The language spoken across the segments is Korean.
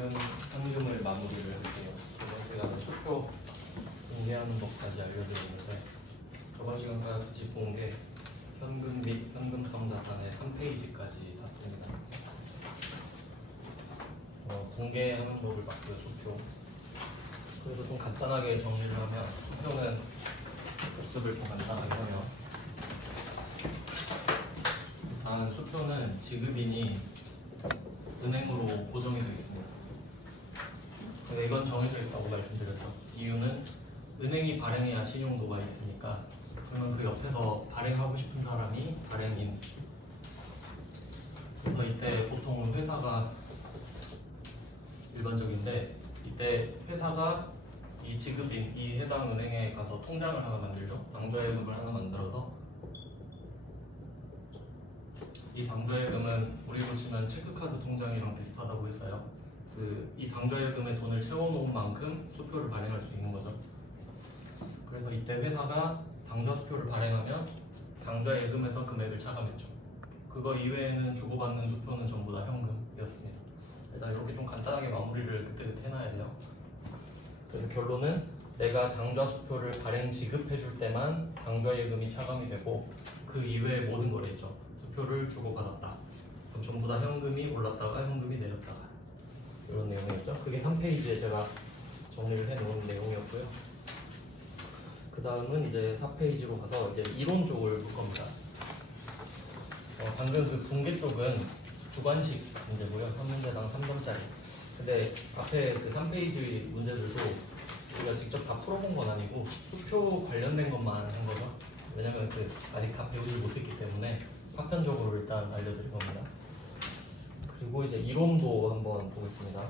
현금을 마무리를 할게요. 이번 시간에 수표 공개하는 법까지 알려드렸는데 저번 시간까지 같이 본 게 현금 및 현금 사용자산의 3페이지까지 탔습니다. 공개하는 법을 봤고요, 수표. 그래서 좀 간단하게 정리를 하면 수표는 복습을 좀 간단하게 하면 일단 수표는 지급인이 은행으로 고정이 되어 있습니다. 근데 이건 정해져 있다고 말씀드렸죠. 이유는 은행이 발행해야 신용도가 있으니까 그러면 그 옆에서 발행하고 싶은 사람이 발행인. 그래서 이때 보통 회사가 일반적인데 이때 회사가 이 지급인, 이 해당 은행에 가서 통장을 하나 만들죠. 당좌예금을 하나 만들어서 이 당좌예금은 우리 보시면 체크카드 통장이랑 비슷하다고 했어요. 이 당좌예금에 돈을 채워놓은 만큼 수표를 발행할 수 있는 거죠. 그래서 이때 회사가 당좌수표를 발행하면 당좌예금에서 금액을 차감했죠. 그거 이외에는 주고받는 수표는 전부 다 현금이었습니다. 일단 이렇게 좀 간단하게 마무리를 그때그때 해놔야 돼요. 그래서 결론은 내가 당좌수표를 발행 지급해줄 때만 당좌예금이 차감이 되고 그 이외의 모든 거래 있죠. 수표를 주고받았다. 그럼 전부 다 현금이 올랐다가 현금이 내렸다가 이런 내용이었죠. 그게 3페이지에 제가 정리를 해놓은 내용이었고요. 그 다음은 이제 4페이지로 가서 이제 이론 쪽을 볼 겁니다. 방금 그 붕괴 쪽은 주관식 문제고요. 한 문제당 3번짜리. 근데 앞에 그 3페이지 문제들도 우리가 직접 다 풀어본 건 아니고 수표 관련된 것만 한 거죠. 왜냐면 아직 다 배우지 못했기 때문에 파편적으로 일단 알려드릴 겁니다. 그리고 이제 이론도 한번 보겠습니다.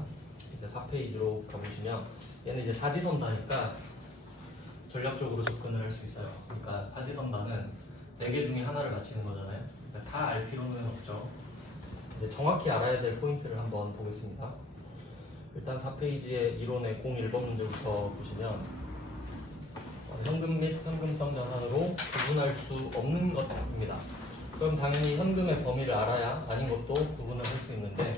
이제 4페이지로 가보시면 얘는 이제 사지선다니까 전략적으로 접근을 할 수 있어요. 그러니까 사지선다는 4개 중에 하나를 맞히는 거잖아요. 그러니까 다 알 필요는 없죠. 이제 정확히 알아야 될 포인트를 한번 보겠습니다. 일단 4페이지의 이론의 01번 문제부터 보시면 현금 및 현금성 자산으로 구분할 수 없는 것입니다. 그럼 당연히 현금의 범위를 알아야 아닌 것도 구분을 할 수 있는데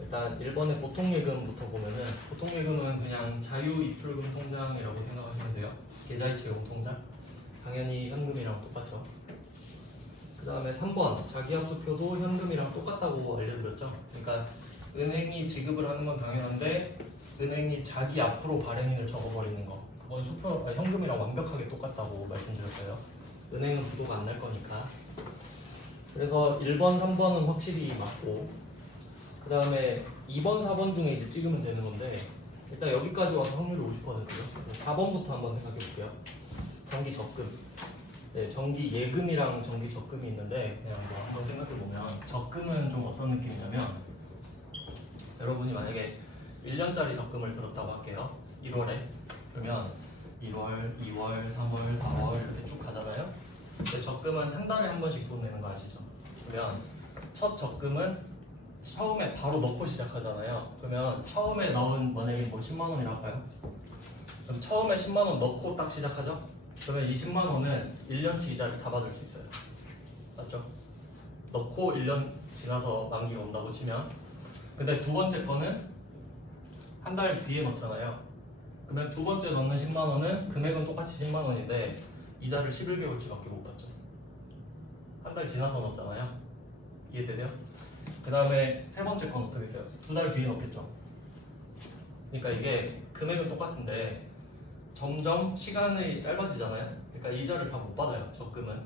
일단 1번의 보통예금부터 보면은 보통예금은 그냥 자유입출금 통장이라고 생각하시면 돼요. 계좌이체용 통장. 당연히 현금이랑 똑같죠. 그 다음에 3번 자기압수표도 현금이랑 똑같다고 알려드렸죠. 그러니까 은행이 지급을 하는 건 당연한데 은행이 자기 앞으로 발행인을 적어버리는 거 그건 현금이랑 완벽하게 똑같다고 말씀드렸어요. 은행은 부도가 안 날 거니까. 그래서 1번, 3번은 확실히 맞고 그 다음에 2번, 4번 중에 이제 찍으면 되는 건데 일단 여기까지 와서 확률이 50%고요. 4번부터 한번 생각해 볼게요. 정기 적금. 네, 정기 예금이랑 정기 적금이 있는데 그냥 뭐 한번 생각해 보면 적금은 좀 어떤 느낌이냐면 여러분이 만약에 1년짜리 적금을 들었다고 할게요. 1월에. 그러면 1월, 2월, 3월, 4월 이렇게 쭉 가잖아요. 근데 적금은 한 달에 한 번씩 돈 내는 거 아시죠? 그러면 첫 적금은 처음에 바로 넣고 시작하잖아요. 그러면 처음에 넣은 만약에 뭐 10만 원이라고 할까요? 그럼 처음에 10만 원 넣고 딱 시작하죠? 그러면 이 10만 원은 1년치 이자를 다 받을 수 있어요. 맞죠? 넣고 1년 지나서 만기가 온다고 치면 근데 두 번째 거는 한 달 뒤에 넣잖아요. 그러면 두 번째 넣는 10만 원은 금액은 똑같이 10만 원인데 이자를 11개월치밖에 못 받죠. 한 달 지나서 넣었잖아요. 이해되세요? 그 다음에 세 번째 건 어떻게 했어요? 2달 뒤에 넣겠죠. 그러니까 이게 금액은 똑같은데 점점 시간이 짧아지잖아요. 그러니까 이자를 다 못 받아요. 적금은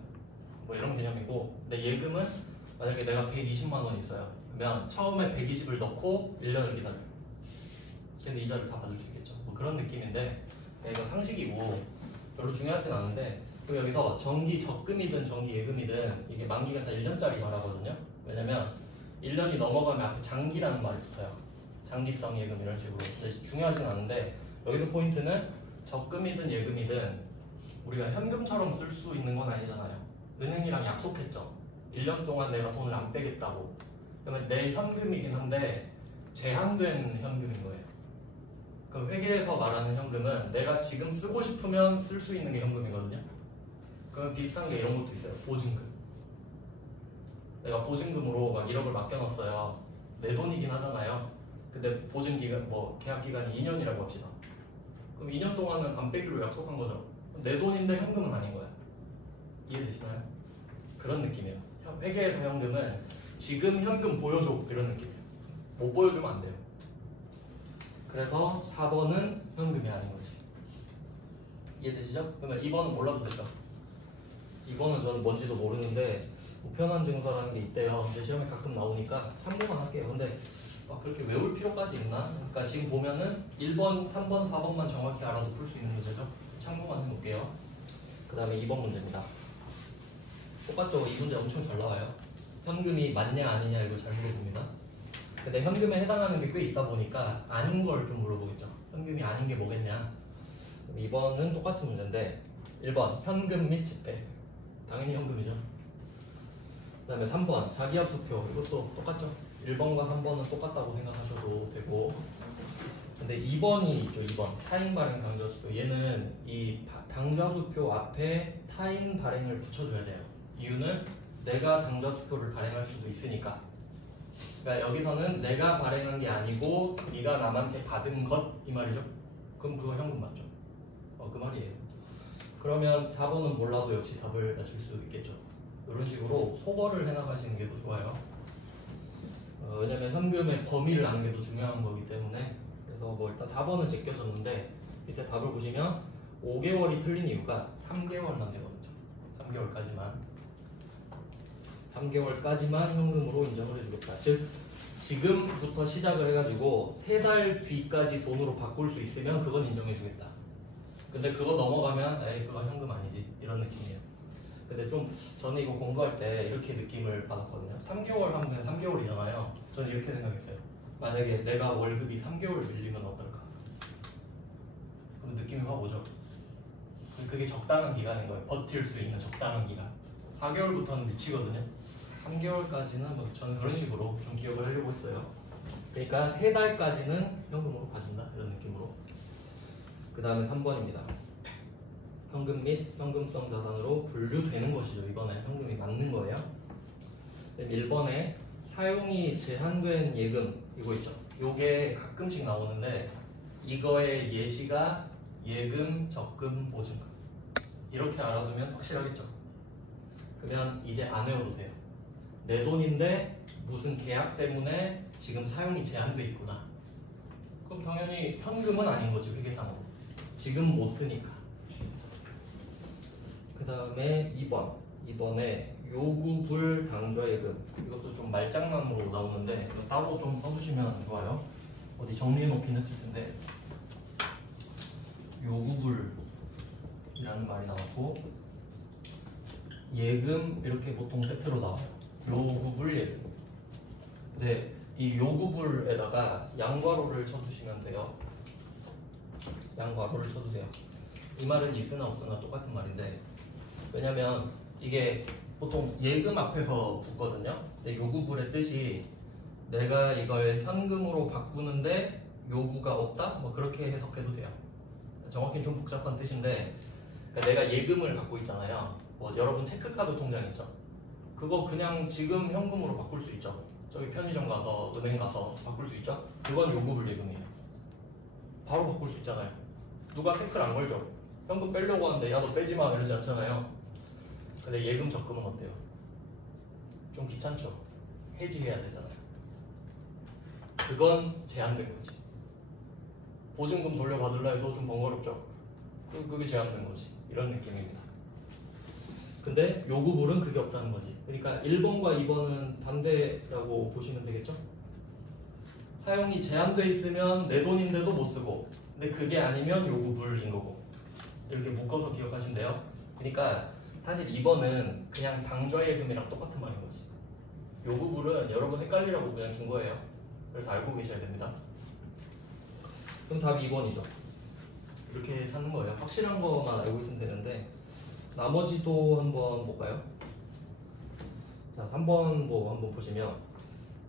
뭐 이런 개념이고 근데 예금은 만약에 내가 120만 원 있어요. 그러면 처음에 120을 넣고 1년을 기다려요. 근데 이자를 다 받을 수 있겠죠. 뭐 그런 느낌인데 이건 상식이고 별로 중요하진 않은데 그리고 여기서 정기 적금이든 정기 예금이든 이게 만기가 다 1년짜리 말하거든요. 왜냐면 1년이 넘어가면 앞에 장기라는 말이 붙어요. 장기성 예금 이런 식으로. 근데 중요하진 않은데 여기서 포인트는 적금이든 예금이든 우리가 현금처럼 쓸 수 있는 건 아니잖아요. 은행이랑 약속했죠. 1년 동안 내가 돈을 안 빼겠다고. 그러면 내 현금이긴 한데 제한된 현금인 거예요. 그럼 회계에서 말하는 현금은 내가 지금 쓰고 싶으면 쓸 수 있는 게 현금이거든요. 그럼 비슷한 게 이런 것도 있어요. 보증금. 내가 보증금으로 막 1억을 맡겨놨어요. 내 돈이긴 하잖아요. 근데 보증 기간 뭐 계약 기간이 2년이라고 합시다. 그럼 2년 동안은 안 빼기로 약속한 거죠. 내 돈인데 현금은 아닌 거야. 이해되시나요? 그런 느낌이에요. 회계에서 현금은 지금 현금 보여줘 이런 느낌이에요. 못 보여주면 안 돼요. 그래서 4번은 현금이 아닌 거지. 이해되시죠? 그러면 2번은 몰라도 될까? 2번은 저는 뭔지도 모르는데 우편한 증서라는 게 있대요. 근데 시험에 가끔 나오니까 참고만 할게요. 근데 막 그렇게 외울 필요까지 있나? 그러니까 지금 보면은 1번, 3번, 4번만 정확히 알아도 풀 수 있는 문제죠. 참고만 해볼게요. 그 다음에 2번 문제입니다. 똑같죠? 이 문제 엄청 잘 나와요. 현금이 맞냐 아니냐 이거 잘 물어봅니다. 근데 현금에 해당하는 게 꽤 있다 보니까 아닌 걸 좀 물어보겠죠. 현금이 아닌 게 뭐겠냐. 2번은 똑같은 문제인데 1번 현금 및 지폐. 당연히 현금이죠. 그 다음에 3번 자기합수표. 이것도 똑같죠. 1번과 3번은 똑같다고 생각하셔도 되고, 근데 2번이 있죠. 2번 타인 발행 당좌수표. 얘는 이 당좌수표 앞에 타인 발행을 붙여줘야 돼요. 이유는 내가 당좌수표를 발행할 수도 있으니까. 그러니까 여기서는 내가 발행한 게 아니고 네가 남한테 받은 것 이 말이죠. 그럼 그거 현금 맞죠? 그 말이에요. 그러면 4번은 몰라도 역시 답을 맞출 수 있겠죠. 이런 식으로 소거를 해나가시는 게 더 좋아요. 왜냐면 현금의 범위를 아는 게 더 중요한 거기 때문에. 그래서 뭐 일단 4번은 제껴졌는데 밑에 답을 보시면 5개월이 틀린 이유가 3개월만 되거든요. 3개월까지만 현금으로 인정을 해주겠다. 즉 지금부터 시작을 해가지고 3달 뒤까지 돈으로 바꿀 수 있으면 그건 인정해주겠다. 근데 그거 넘어가면 에이 그건 현금 아니지 이런 느낌이에요. 근데 좀 저는 이거 공부할 때 이렇게 느낌을 받았거든요. 3개월 하면 그냥 3개월이잖아요. 저는 이렇게 생각했어요. 만약에 내가 월급이 3개월 밀리면 어떨까? 그럼 느낌이 확 오죠. 그게 적당한 기간인 거예요. 버틸 수 있는 적당한 기간. 4개월부터는 미치거든요. 3개월까지는 뭐 저는 그런 식으로 좀 기억을 하려고 했어요. 그러니까 3달까지는 현금으로 봐준다 이런 느낌으로. 그 다음에 3번입니다. 현금 및 현금성 자산으로 분류되는 것이죠. 이번에 현금이 맞는 거예요. 1번에 사용이 제한된 예금 이거 있죠. 요게 가끔씩 나오는데 이거의 예시가 예금, 적금, 보증금 이렇게 알아두면 확실하겠죠. 그러면 이제 안 외워도 돼요. 내 돈인데 무슨 계약 때문에 지금 사용이 제한돼 있구나. 그럼 당연히 현금은 아닌 거죠. 회계상으로. 지금 못 쓰니까. 그 다음에 2번에 요구불 당좌예금. 이것도 좀 말장난으로 나오는데 이거 따로 좀 써두시면 좋아요. 어디 정리해 놓긴 했을 텐데 요구불이라는 말이 나왔고 예금 이렇게 보통 세트로 나와요. 요구불 예금. 근데 이 요구불에다가 양괄호를 쳐주시면 돼요. 양괄호를 쳐주세요. 이 말은 있으나 없으나 똑같은 말인데 왜냐면 이게 보통 예금 앞에서 붙거든요. 근데 요구불의 뜻이 내가 이걸 현금으로 바꾸는데 요구가 없다? 뭐 그렇게 해석해도 돼요. 정확히는 좀 복잡한 뜻인데 그러니까 내가 예금을 갖고 있잖아요. 뭐 여러분 체크카드 통장 있죠? 그거 그냥 지금 현금으로 바꿀 수 있죠. 저기 편의점 가서 은행 가서 바꿀 수 있죠. 그건 요구불 예금이에요. 바로 바꿀 수 있잖아요. 누가 태클 안 걸죠. 현금 빼려고 하는데 야 너 빼지 마 이러지 않잖아요. 근데 예금 적금은 어때요? 좀 귀찮죠. 해지해야 되잖아요. 그건 제한된 거지. 보증금 돌려받을라 해도 좀 번거롭죠. 그게 제한된 거지. 이런 느낌입니다. 근데 요구불은 그게 없다는 거지. 그러니까 1번과 2번은 반대라고 보시면 되겠죠? 사용이 제한돼 있으면 내 돈인데도 못 쓰고, 근데 그게 아니면 요구불인 거고. 이렇게 묶어서 기억하시면 돼요. 그러니까 사실 2번은 그냥 당좌예금이랑 똑같은 말인 거지. 요구불은 여러분 헷갈리라고 그냥 준 거예요. 그래서 알고 계셔야 됩니다. 그럼 답이 2번이죠. 이렇게 찾는 거예요. 확실한 거만 알고 있으면 되는데 나머지도 한번 볼까요? 자, 3번 뭐 한번 보시면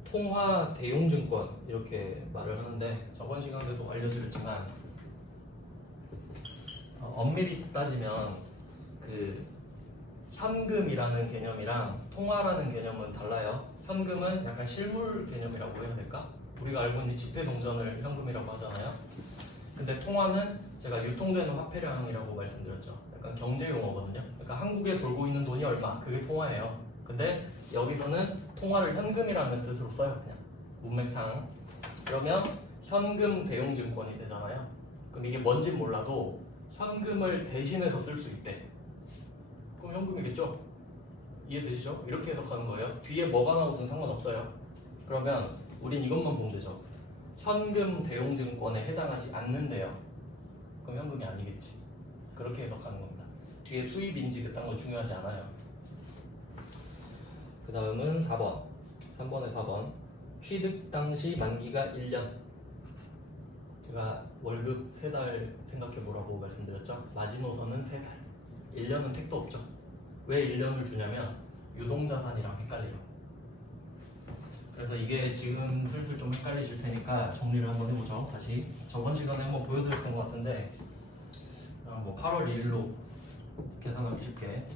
통화 대용증권 이렇게 말을 하는데 저번 시간에도 알려드렸지만 엄밀히 따지면 그 현금이라는 개념이랑 통화라는 개념은 달라요. 현금은 약간 실물 개념이라고 해야 될까? 우리가 알고 있는 지폐 동전을 현금이라고 하잖아요. 근데 통화는 제가 유통되는 화폐량이라고 말씀드렸죠. 약간 경제 용어거든요. 그러니까 한국에 돌고 있는 돈이 얼마, 그게 통화예요. 근데 여기서는 통화를 현금이라는 뜻으로 써요. 그냥 문맥상. 그러면 현금 대용증권이 되잖아요. 그럼 이게 뭔진 몰라도 현금을 대신해서 쓸 수 있대. 그럼 현금이겠죠? 이해되시죠? 이렇게 해석하는 거예요. 뒤에 뭐가 나오든 상관없어요. 그러면 우린 이것만 보면 되죠. 현금 대용증권에 해당하지 않는데요. 그럼 현금이 아니겠지. 그렇게 해석하는 겁니다. 뒤에 수입인지 그딴 건 중요하지 않아요. 그 다음은 4번. 3번에 4번. 취득 당시 만기가 1년. 제가 월급 3달 생각해보라고 말씀드렸죠. 마지노선은 3달. 1년은 택도 없죠. 왜 1년을 주냐면 유동자산이랑 헷갈려요. 그래서 이게 지금 슬슬 좀 헷갈리실 테니까 정리를 한번 해보죠. 다시 저번 시간에 한번 보여드렸던 것 같은데 뭐 8월 1일로 계산하기 쉽게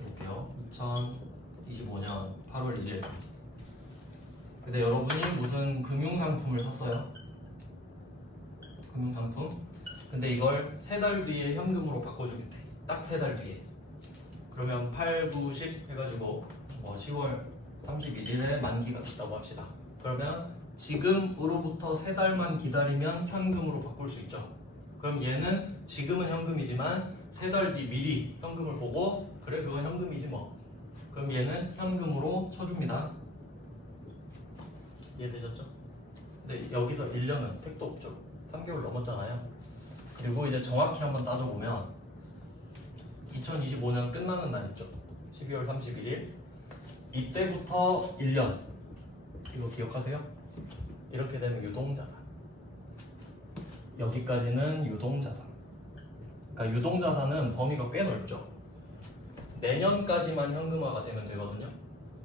해볼게요. 2025년 8월 1일. 근데 여러분이 무슨 금융상품을 샀어요. 금융상품. 근데 이걸 3달 뒤에 현금으로 바꿔주겠대. 딱 3달 뒤에. 그러면 8, 9, 10 해가지고 10월 31일에 만기가 있다고 합시다. 그러면 지금으로부터 3달만 기다리면 현금으로 바꿀 수 있죠. 그럼 얘는 지금은 현금이지만 3달 뒤 미리 현금을 보고 그래 그건 현금이지 뭐. 그럼 얘는 현금으로 쳐줍니다. 이해되셨죠? 근데 여기서 1년은 택도 없죠. 3개월 넘었잖아요. 그리고 이제 정확히 한번 따져보면 2025년 끝나는 날 있죠. 12월 31일. 이때부터 1년. 이거 기억하세요? 이렇게 되면 유동자산. 여기까지는 유동자산. 그러니까 유동자산은 범위가 꽤 넓죠. 내년까지만 현금화가 되면 되거든요.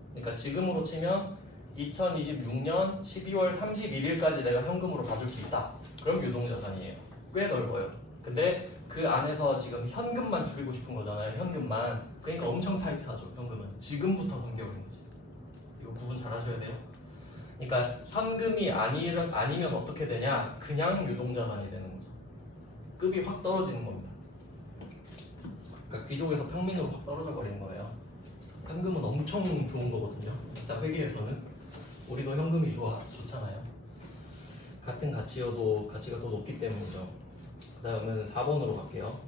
그러니까 지금으로 치면 2026년 12월 31일까지 내가 현금으로 받을 수 있다. 그럼 유동자산이에요. 꽤 넓어요. 근데 그 안에서 지금 현금만 줄이고 싶은 거잖아요. 현금만. 그러니까 엄청 타이트하죠. 현금은. 지금부터 3개월인 거지. 이거 구분 잘 하셔야 돼요. 그러니까 현금이 아니면 어떻게 되냐? 그냥 유동자산이 되는 거죠. 급이 확 떨어지는 겁니다. 그러니까 귀족에서 평민으로 확 떨어져 버리는 거예요. 현금은 엄청 좋은 거거든요. 일단 회계에서는. 우리도 현금이 좋잖아요. 같은 가치여도 가치가 더 높기 때문이죠. 그 다음은 4번으로 갈게요.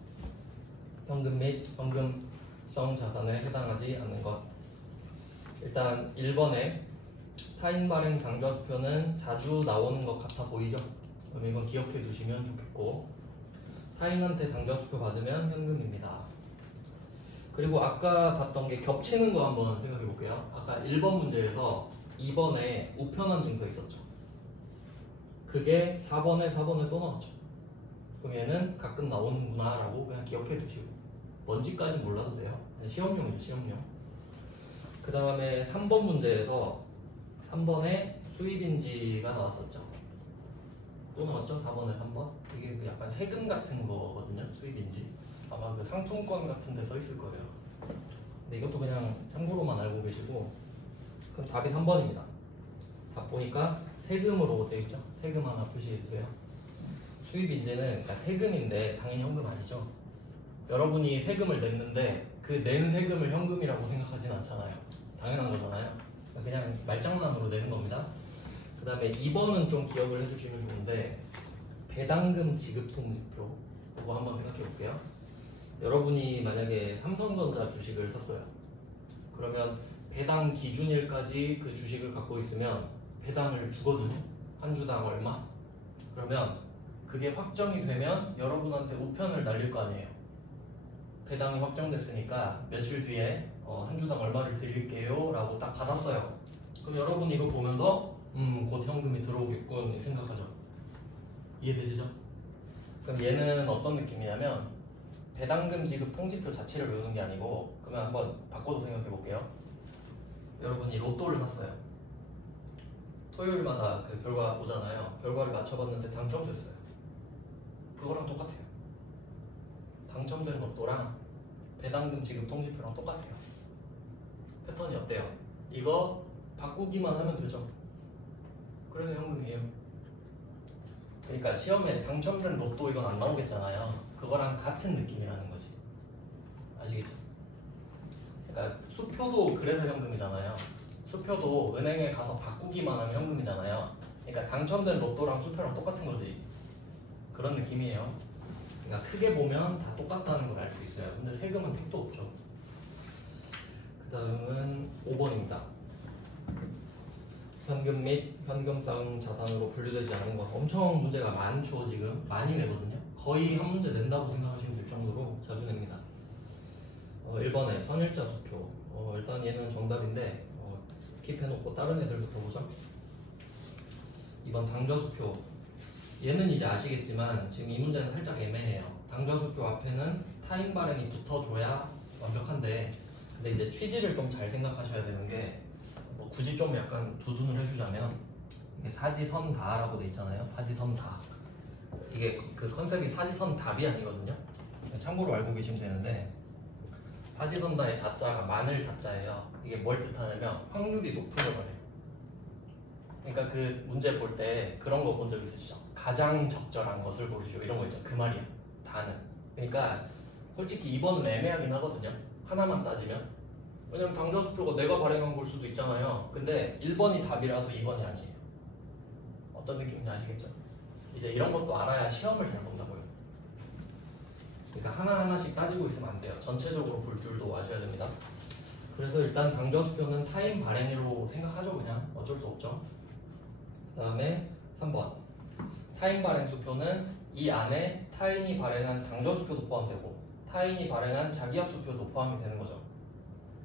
현금 및 현금성 자산에 해당하지 않는 것. 일단 1번에 타인 발행 당좌표는 자주 나오는 것 같아 보이죠? 그럼 이건 기억해 두시면 좋겠고, 타인한테 당좌표 받으면 현금입니다. 그리고 아까 봤던 게 겹치는 거 한번 생각해 볼게요. 아까 1번 문제에서 2번에 우편한 증서 있었죠. 그게 4번에 또 나왔죠. 그럼 얘는 가끔 나오는구나 라고 그냥 기억해 두시고, 뭔지까지 몰라도 돼요. 시험용이죠, 시험용. 그 다음에 3번 문제에서 3번에 수입인지가 나왔었죠. 또 나왔죠? 4번에 3번. 이게 그 약간 세금 같은 거거든요. 수입인지. 아마 그 상품권 같은 데 써 있을 거예요. 근데 이것도 그냥 참고로만 알고 계시고, 그럼 답이 3번입니다. 답 보니까 세금으로 되어 있죠. 세금 하나 표시해 주세요. 수입인지는 그러니까 세금인데 당연히 현금 아니죠. 여러분이 세금을 냈는데 그 낸 세금을 현금이라고 생각하진 않잖아요. 당연한 거잖아요. 그냥 말장난으로 내는 겁니다. 그 다음에 2번은 좀 기억을 해주시면 좋은데, 배당금 지급 통지표 그거 한번 생각해 볼게요. 여러분이 만약에 삼성전자 주식을 샀어요. 그러면 배당 기준일까지 그 주식을 갖고 있으면 배당을 주거든요. 한 주당 얼마? 그러면 그게 확정이 되면 여러분한테 우편을 날릴 거 아니에요. 배당이 확정됐으니까 며칠 뒤에 한 주당 얼마를 드릴게요 라고 딱 받았어요. 그럼 여러분이 이거 보면서 곧 현금이 들어오겠군 생각하죠. 이해되시죠? 그럼 얘는 어떤 느낌이냐면, 배당금 지급 통지표 자체를 외우는 게 아니고, 그러면 한번 바꿔서 생각해 볼게요. 여러분이 로또를 샀어요. 토요일마다 그 결과 오잖아요. 결과를 맞춰봤는데 당첨됐어요. 그거랑 똑같아요. 당첨된 로또랑 배당금 지급 통지표랑 똑같아요. 패턴이 어때요? 이거 바꾸기만 하면 되죠. 그래서 현금이에요. 그러니까 시험에 당첨된 로또 이건 안 나오겠잖아요. 그거랑 같은 느낌이라는 거지. 아시겠죠? 그러니까 수표도 그래서 현금이잖아요. 수표도 은행에 가서 바꾸기만 하면 현금이잖아요. 그러니까 당첨된 로또랑 수표랑 똑같은 거지. 그런 느낌이에요. 그러니까 크게 보면 다 똑같다는 걸 알 수 있어요. 근데 세금은 택도 없죠. 그 다음은 5번입니다. 현금 및 현금성 자산으로 분류되지 않은 것. 엄청 문제가 많죠. 지금 많이 내거든요. 거의 한 문제 낸다고 생각하시면 될 정도로 자주 냅니다. 1번에 선일자 수표. 일단 얘는 정답인데 킵해놓고 다른 애들부터 보죠. 2번 당좌수표. 얘는 이제 아시겠지만 지금 이 문제는 살짝 애매해요. 당좌수표 앞에는 타인 발행이 붙어줘야 완벽한데, 근데 이제 취지를 좀 잘 생각하셔야 되는 게, 뭐 굳이 좀 약간 두둔을 해주자면 이게 사지선다라고 돼 있잖아요. 사지선다. 이게 그 컨셉이 사지선답이 아니거든요. 참고로 알고 계시면 되는데, 사지선다의 다자가 마늘 다자예요. 이게 뭘 뜻하냐면 확률이 높은 걸 말해요. 그러니까 그 문제 볼 때 그런 거 본 적 있으시죠? 가장 적절한 것을 고르시오 이런 거 있죠. 그 말이야. 다는. 그러니까 솔직히 2번은 애매하긴 하거든요. 하나만 따지면. 왜냐면 당좌수표가 내가 발행한 걸 수도 있잖아요. 근데 1번이 답이라서 2번이 아니에요. 어떤 느낌인지 아시겠죠? 이제 이런 것도 알아야 시험을 잘 본다고요. 그러니까 하나하나씩 따지고 있으면 안 돼요. 전체적으로 볼 줄도 아셔야 됩니다. 그래서 일단 당좌수표는 타인 발행으로 생각하죠. 그냥 어쩔 수 없죠. 그 다음에 3번 타인 발행 수표는 이 안에 타인이 발행한 당좌수표도 포함되고 타인이 발행한 자기합수표도 포함이 되는 거죠.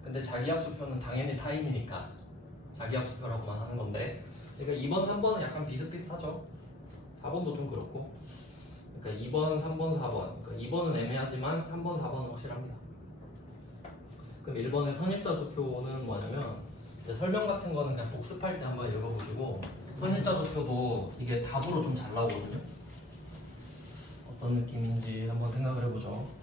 근데 자기합수표는 당연히 타인이니까 자기합수표라고만 하는 건데, 그러니까 2번, 3번은 약간 비슷비슷하죠. 4번도 좀 그렇고. 그러니까 2번, 3번, 4번. 그러니까 2번은 애매하지만 3번, 4번은 확실합니다. 그럼 1번의 선일자 수표는 뭐냐면, 이제 설명 같은 거는 그냥 복습할 때 한번 읽어보시고, 선일자 수표도 이게 답으로 좀 잘 나오거든요. 어떤 느낌인지 한번 생각을 해보죠.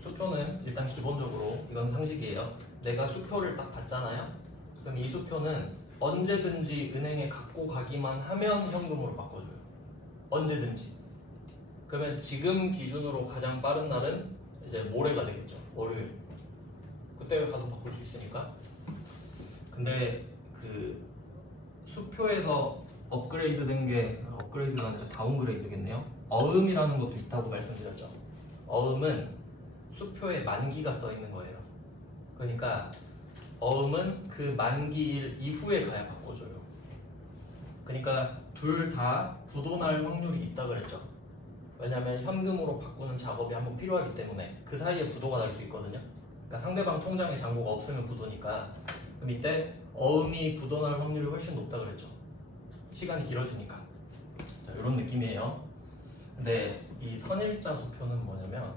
수표는 일단 기본적으로 이건 상식이에요. 내가 수표를 딱 받잖아요. 그럼 이 수표는 언제든지 은행에 갖고 가기만 하면 현금으로 바꿔줘요. 언제든지. 그러면 지금 기준으로 가장 빠른 날은 이제 모레가 되겠죠. 월요일. 그때 가서 바꿀 수 있으니까. 근데 그 수표에서 업그레이드 된 게 업그레이드가 아니라 다운그레이드겠네요. 어음이라는 것도 있다고 말씀드렸죠. 어음은 수표에 만기가 써 있는 거예요. 그러니까 어음은 그 만기일 이후에 가야 바꿔줘요. 그러니까 둘 다 부도날 확률이 있다 그랬죠. 왜냐하면 현금으로 바꾸는 작업이 한번 필요하기 때문에 그 사이에 부도가 날 수 있거든요. 그러니까 상대방 통장에 잔고가 없으면 부도니까. 그럼 이때 어음이 부도날 확률이 훨씬 높다 그랬죠. 시간이 길어지니까. 자, 이런 느낌이에요. 근데 이 선일자 수표는 뭐냐면,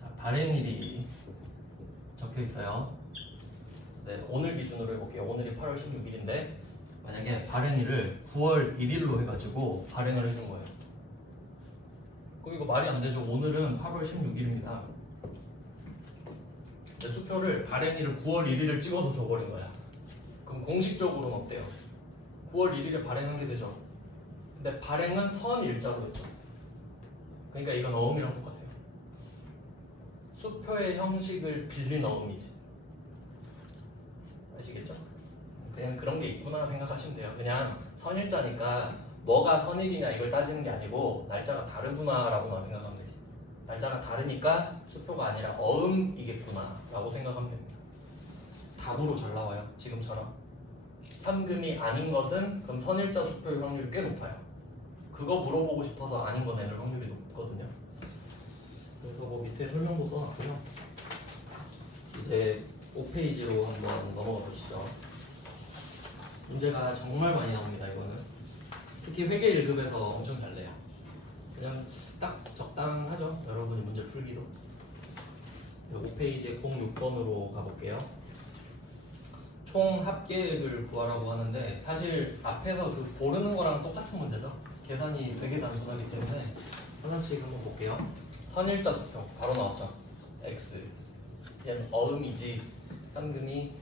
자, 발행일이 적혀 있어요. 네, 오늘 기준으로 해볼게요. 오늘이 8월 16일인데 만약에 발행일을 9월 1일로 해가지고 발행을 해준 거예요. 그럼 이거 말이 안 되죠. 오늘은 8월 16일입니다. 수표를 발행일을 9월 1일을 찍어서 줘버린 거야. 그럼 공식적으로는 어때요? 9월 1일에 발행한 게 되죠. 근데 발행은 선일자로 했죠. 그러니까 이건 어음이랑 똑같아요. 수표의 형식을 빌린 어음이지. 아시겠죠? 그냥 그런 게 있구나 생각하시면 돼요. 그냥 선일자니까 뭐가 선일이냐 이걸 따지는 게 아니고 날짜가 다르구나 라고만 생각하면 되지. 날짜가 다르니까 수표가 아니라 어음이겠구나 라고 생각하면 됩니다. 답으로 잘 나와요. 지금처럼. 현금이 아닌 것은 그럼 선일자 수표의 확률이 꽤 높아요. 그거 물어보고 싶어서 아닌 거 내는 확률이 높거든요. 그래서 뭐 밑에 설명도 써놨고요. 이제 5페이지로 한번 넘어가 보시죠. 문제가 정말 많이 나옵니다. 이거는 특히 회계 1급에서 엄청 잘 내요. 그냥 딱 적당하죠. 여러분이 문제 풀기도. 5페이지에 06번으로 가볼게요. 총 합계액을 구하라고 하는데 사실 앞에서 그 고르는 거랑 똑같은 문제죠. 계산이 되게 단순하기 때문에 하나씩 한번 볼게요. 선일자 수표 바로 나왔죠. X 얘는 어음이지 현금이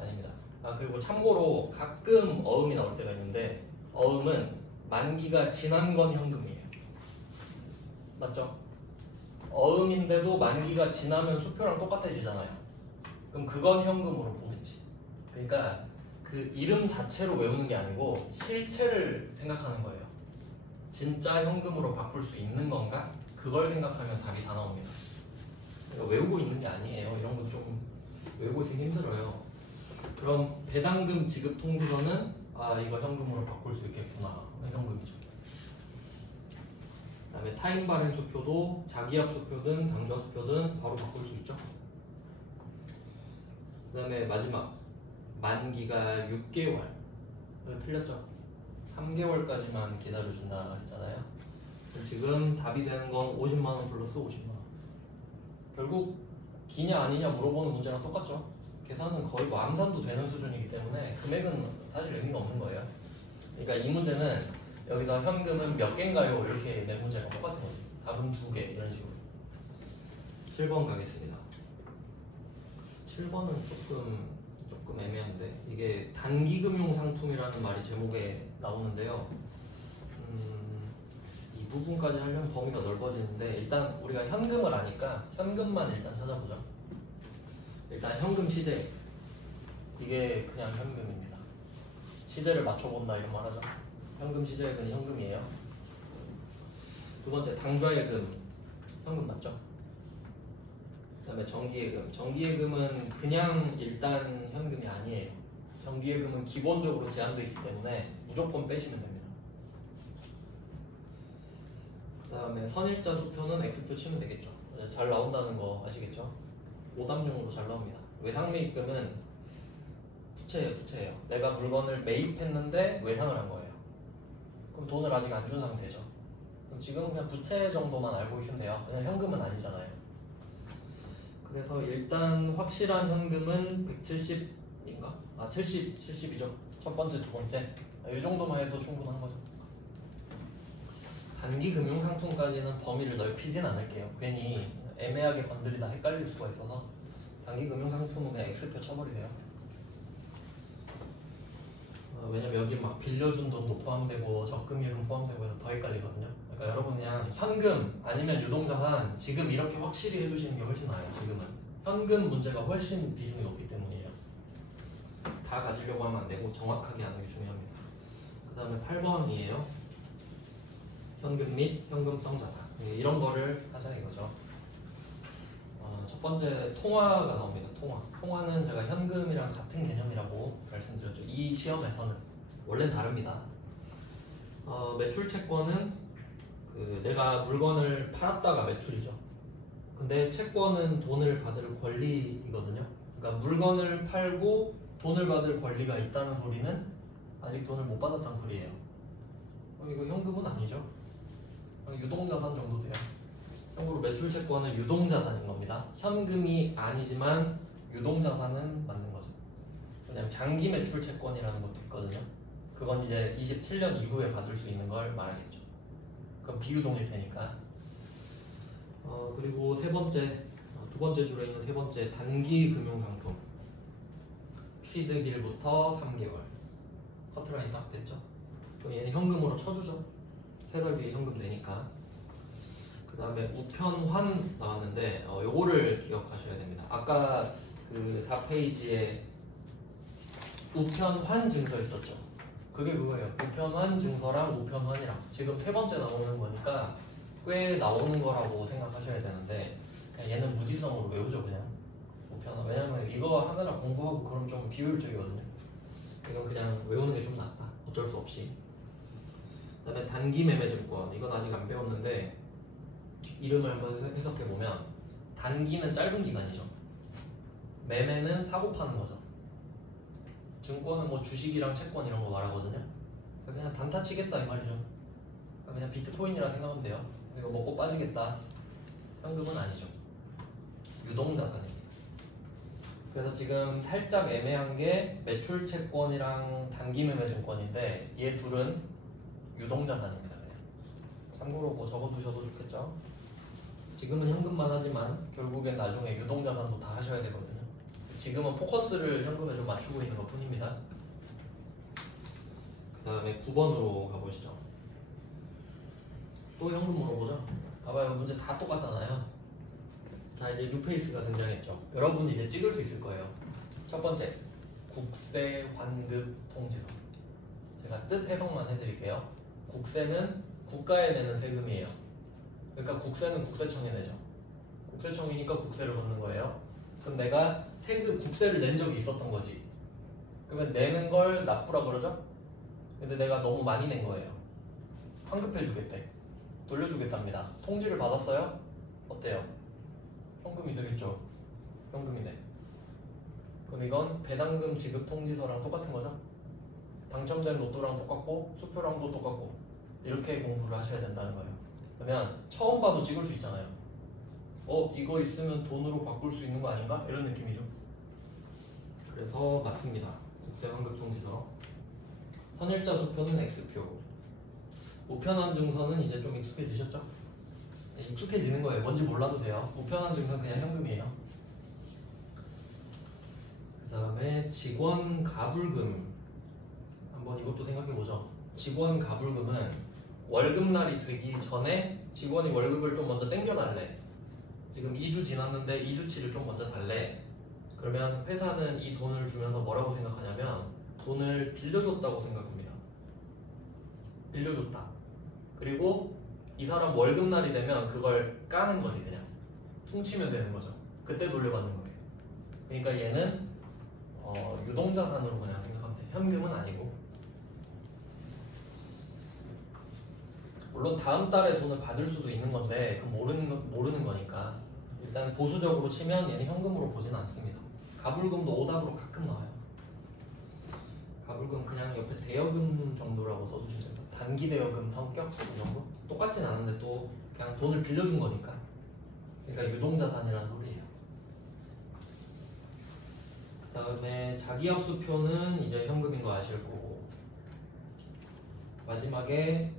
아닙니다. 아 그리고 참고로 가끔 어음이 나올 때가 있는데 어음은 만기가 지난 건 현금이에요. 맞죠? 어음인데도 만기가 지나면 수표랑 똑같아지잖아요. 그럼 그건 현금으로 보겠지. 그러니까 그 이름 자체로 외우는 게 아니고 실체를 생각하는 거예요. 진짜 현금으로 바꿀 수 있는 건가? 그걸 생각하면 답이 다 나옵니다. 그러니까 외우고 있는 게 아니에요. 이런 거 좀 외우고 있으면 힘들어요. 그럼 배당금 지급 통지서는 아 이거 현금으로 바꿀 수 있겠구나. 현금이죠. 그 다음에 타임 발행 수표도 자기압 수표든 당좌 수표든 바로 바꿀 수 있죠. 그 다음에 마지막 만기가 6개월 틀렸죠? 3개월까지만 기다려준다 했잖아요. 지금 답이 되는 건 50만원 플러스 50만원. 결국 기냐 아니냐 물어보는 문제랑 똑같죠. 계산은 거의 뭐 암산도 되는 수준이기 때문에 금액은 사실 의미가 없는 거예요. 그러니까 이 문제는 여기서 현금은 몇 개인가요? 이렇게 내 문제가 똑같은 거지. 답은 2개 이런 식으로. 7번 가겠습니다. 7번은 조금 애매한데 이게 단기금융상품이라는 말이 제목에 나오는데요. 이 부분까지 하려면 범위가 넓어지는데 일단 우리가 현금을 아니까 현금만 일단 찾아보죠. 일단 현금 시제 이게 그냥 현금입니다. 시제를 맞춰본다 이런 말 하죠. 현금 시제액은 현금이에요. 두 번째 당좌예금 현금 맞죠? 그 다음에 정기예금 정기예금은 그냥 일단 현금이 아니에요. 정기예금은 기본적으로 제한되어 있기 때문에 무조건 빼시면 됩니다. 그 다음에 선일자 수표는 X표 치면 되겠죠. 잘 나온다는 거 아시겠죠? 오답용으로 잘 나옵니다. 외상매입금은 부채예요. 내가 물건을 매입했는데 외상을 한 거예요. 그럼 돈을 아직 안 준 상태죠. 그럼 지금 그냥 부채 정도만 알고 있으면 돼요. 그냥 현금은 아니잖아요. 그래서 일단 확실한 현금은 170인가? 70이죠. 첫 번째, 두 번째. 이 정도만 해도 충분한 거죠. 단기 금융상품까지는 범위를 넓히진 않을게요. 괜히 애매하게 건드리다 헷갈릴 수가 있어서 단기 금융상품은 그냥 X표 쳐버리세요. 왜냐면 여기 막 빌려준 돈도 포함되고 적금이름 포함되고 해서 더 헷갈리거든요. 그러니까 여러분 그냥 현금 아니면 유동자산 지금 이렇게 확실히 해주시는 게 훨씬 나아요. 지금은 현금 문제가 훨씬 비중이 높기 때문이에요. 다 가지려고 하면 안 되고 정확하게 하는 게 중요합니다. 그 다음에 8번이에요. 현금 및 현금성 자산 이런 거를 하자 이거죠. 첫 번째 통화가 나옵니다. 통화는 제가 현금이랑 같은 개념이라고 말씀드렸죠. 이 시험에서는 원래는 다릅니다. 매출 채권은 내가 물건을 팔았다가 매출이죠. 근데 채권은 돈을 받을 권리이거든요. 그러니까 물건을 팔고 돈을 받을 권리가 있다는 소리는 아직 돈을 못 받았다는 소리예요. 이거 현금은 아니죠. 유동자산 정도 돼요. 참고로 매출 채권은 유동자산인 겁니다. 현금이 아니지만 유동자산은 맞는 거죠. 그냥 장기 매출 채권이라는 것도 있거든요. 그건 이제 27년 이후에 받을 수 있는 걸 말하겠죠. 그럼 비유동일 테니까. 그리고 세 번째, 두 번째 줄에 있는 세 번째 단기 금융상품. 취득일부터 3개월. 커트라인 딱 됐죠. 그럼 얘는 현금으로 쳐주죠. 3달 뒤에 현금 되니까. 그 다음에 우편환 나왔는데 요거를 기억하셔야 됩니다. 아까 그 4페이지에 우편환 증서 있었죠. 그게 그거예요. 우편환 증서랑 우편환이랑 지금 세 번째 나오는 거니까 꽤 나오는 거라고 생각하셔야 되는데 그냥 얘는 무지성으로 외우죠. 그냥 우편환. 왜냐면 이거 하느라 공부하고 그럼 좀 비효율적이거든요. 이건 그냥 외우는 게 좀 낫다. 어쩔 수 없이. 그 다음에 단기 매매 증권 이건 아직 안 배웠는데 이름을 한번 해석해보면 단기는 짧은 기간이죠. 매매는 사고 파는 거죠. 증권은 뭐 주식이랑 채권 이런 거 말하거든요. 그냥 단타 치겠다 이 말이죠. 그냥 비트코인이라 생각하면 돼요. 이거 먹고 빠지겠다. 현금은 아니죠. 유동자산이에요. 그래서 지금 살짝 애매한 게 매출 채권이랑 단기 매매 증권인데 얘 둘은 유동자산입니다. 그냥. 참고로 뭐 적어두셔도 좋겠죠. 지금은 현금만 하지만 결국엔 나중에 유동자산도 다 하셔야 되거든요. 지금은 포커스를 현금에 좀 맞추고 있는 것 뿐입니다. 그 다음에 9번으로 가보시죠. 또 현금 물어보죠. 봐봐요. 문제 다 똑같잖아요. 자, 이제 뉴페이스가 등장했죠. 여러분이 이제 찍을 수 있을 거예요. 첫 번째, 국세 환급 통지서. 제가 뜻 해석만 해드릴게요. 국세는 국가에 내는 세금이에요. 그러니까 국세는 국세청에 내죠. 국세청이니까 국세를 걷는 거예요. 그럼 내가 국세를 낸 적이 있었던 거지. 그러면 내는 걸 납부라 그러죠? 근데 내가 너무 많이 낸 거예요. 환급해 주겠대. 돌려주겠답니다. 통지를 받았어요? 어때요? 현금이 되겠죠? 현금이네. 그럼 이건 배당금 지급 통지서랑 똑같은 거죠? 당첨된 로또랑 똑같고 수표랑도 똑같고 이렇게 공부를 하셔야 된다는 거예요. 그러면 처음 봐도 찍을 수 있잖아요. 이거 있으면 돈으로 바꿀 수 있는 거 아닌가? 이런 느낌이죠. 그래서 맞습니다. 국세 환급 통지서. 선일자 수표는 X표. 우편한 증서는 이제 좀 익숙해지셨죠? 익숙해지는 거예요. 뭔지 몰라도 돼요. 우편한 증서는 그냥 현금이에요. 그 다음에 직원 가불금. 한번 이것도 생각해보죠. 직원 가불금은 월급날이 되기 전에 직원이 월급을 좀 먼저 땡겨달래. 지금 2주 지났는데 2주치를 좀 먼저 달래. 그러면 회사는 이 돈을 주면서 뭐라고 생각하냐면 돈을 빌려줬다고 생각합니다. 빌려줬다. 그리고 이 사람 월급날이 되면 그걸 까는 거지. 그냥 퉁치면 되는 거죠. 그때 돌려받는 거예요. 그러니까 얘는 유동자산으로 그냥 생각하면 돼요. 현금은 아니고. 물론 다음 달에 돈을 받을 수도 있는 건데 그건 모르는 거니까 일단 보수적으로 치면 얘는 현금으로 보지는 않습니다. 가불금도 오답으로 가끔 나와요. 가불금 그냥 옆에 대여금 정도라고 써주시면 됩니다. 단기 대여금 성격 이 정도? 똑같진 않은데 또 그냥 돈을 빌려준 거니까. 그러니까 유동자산이라는 소리예요. 그 다음에 자기합수표는 이제 현금인 거 아실 거고, 마지막에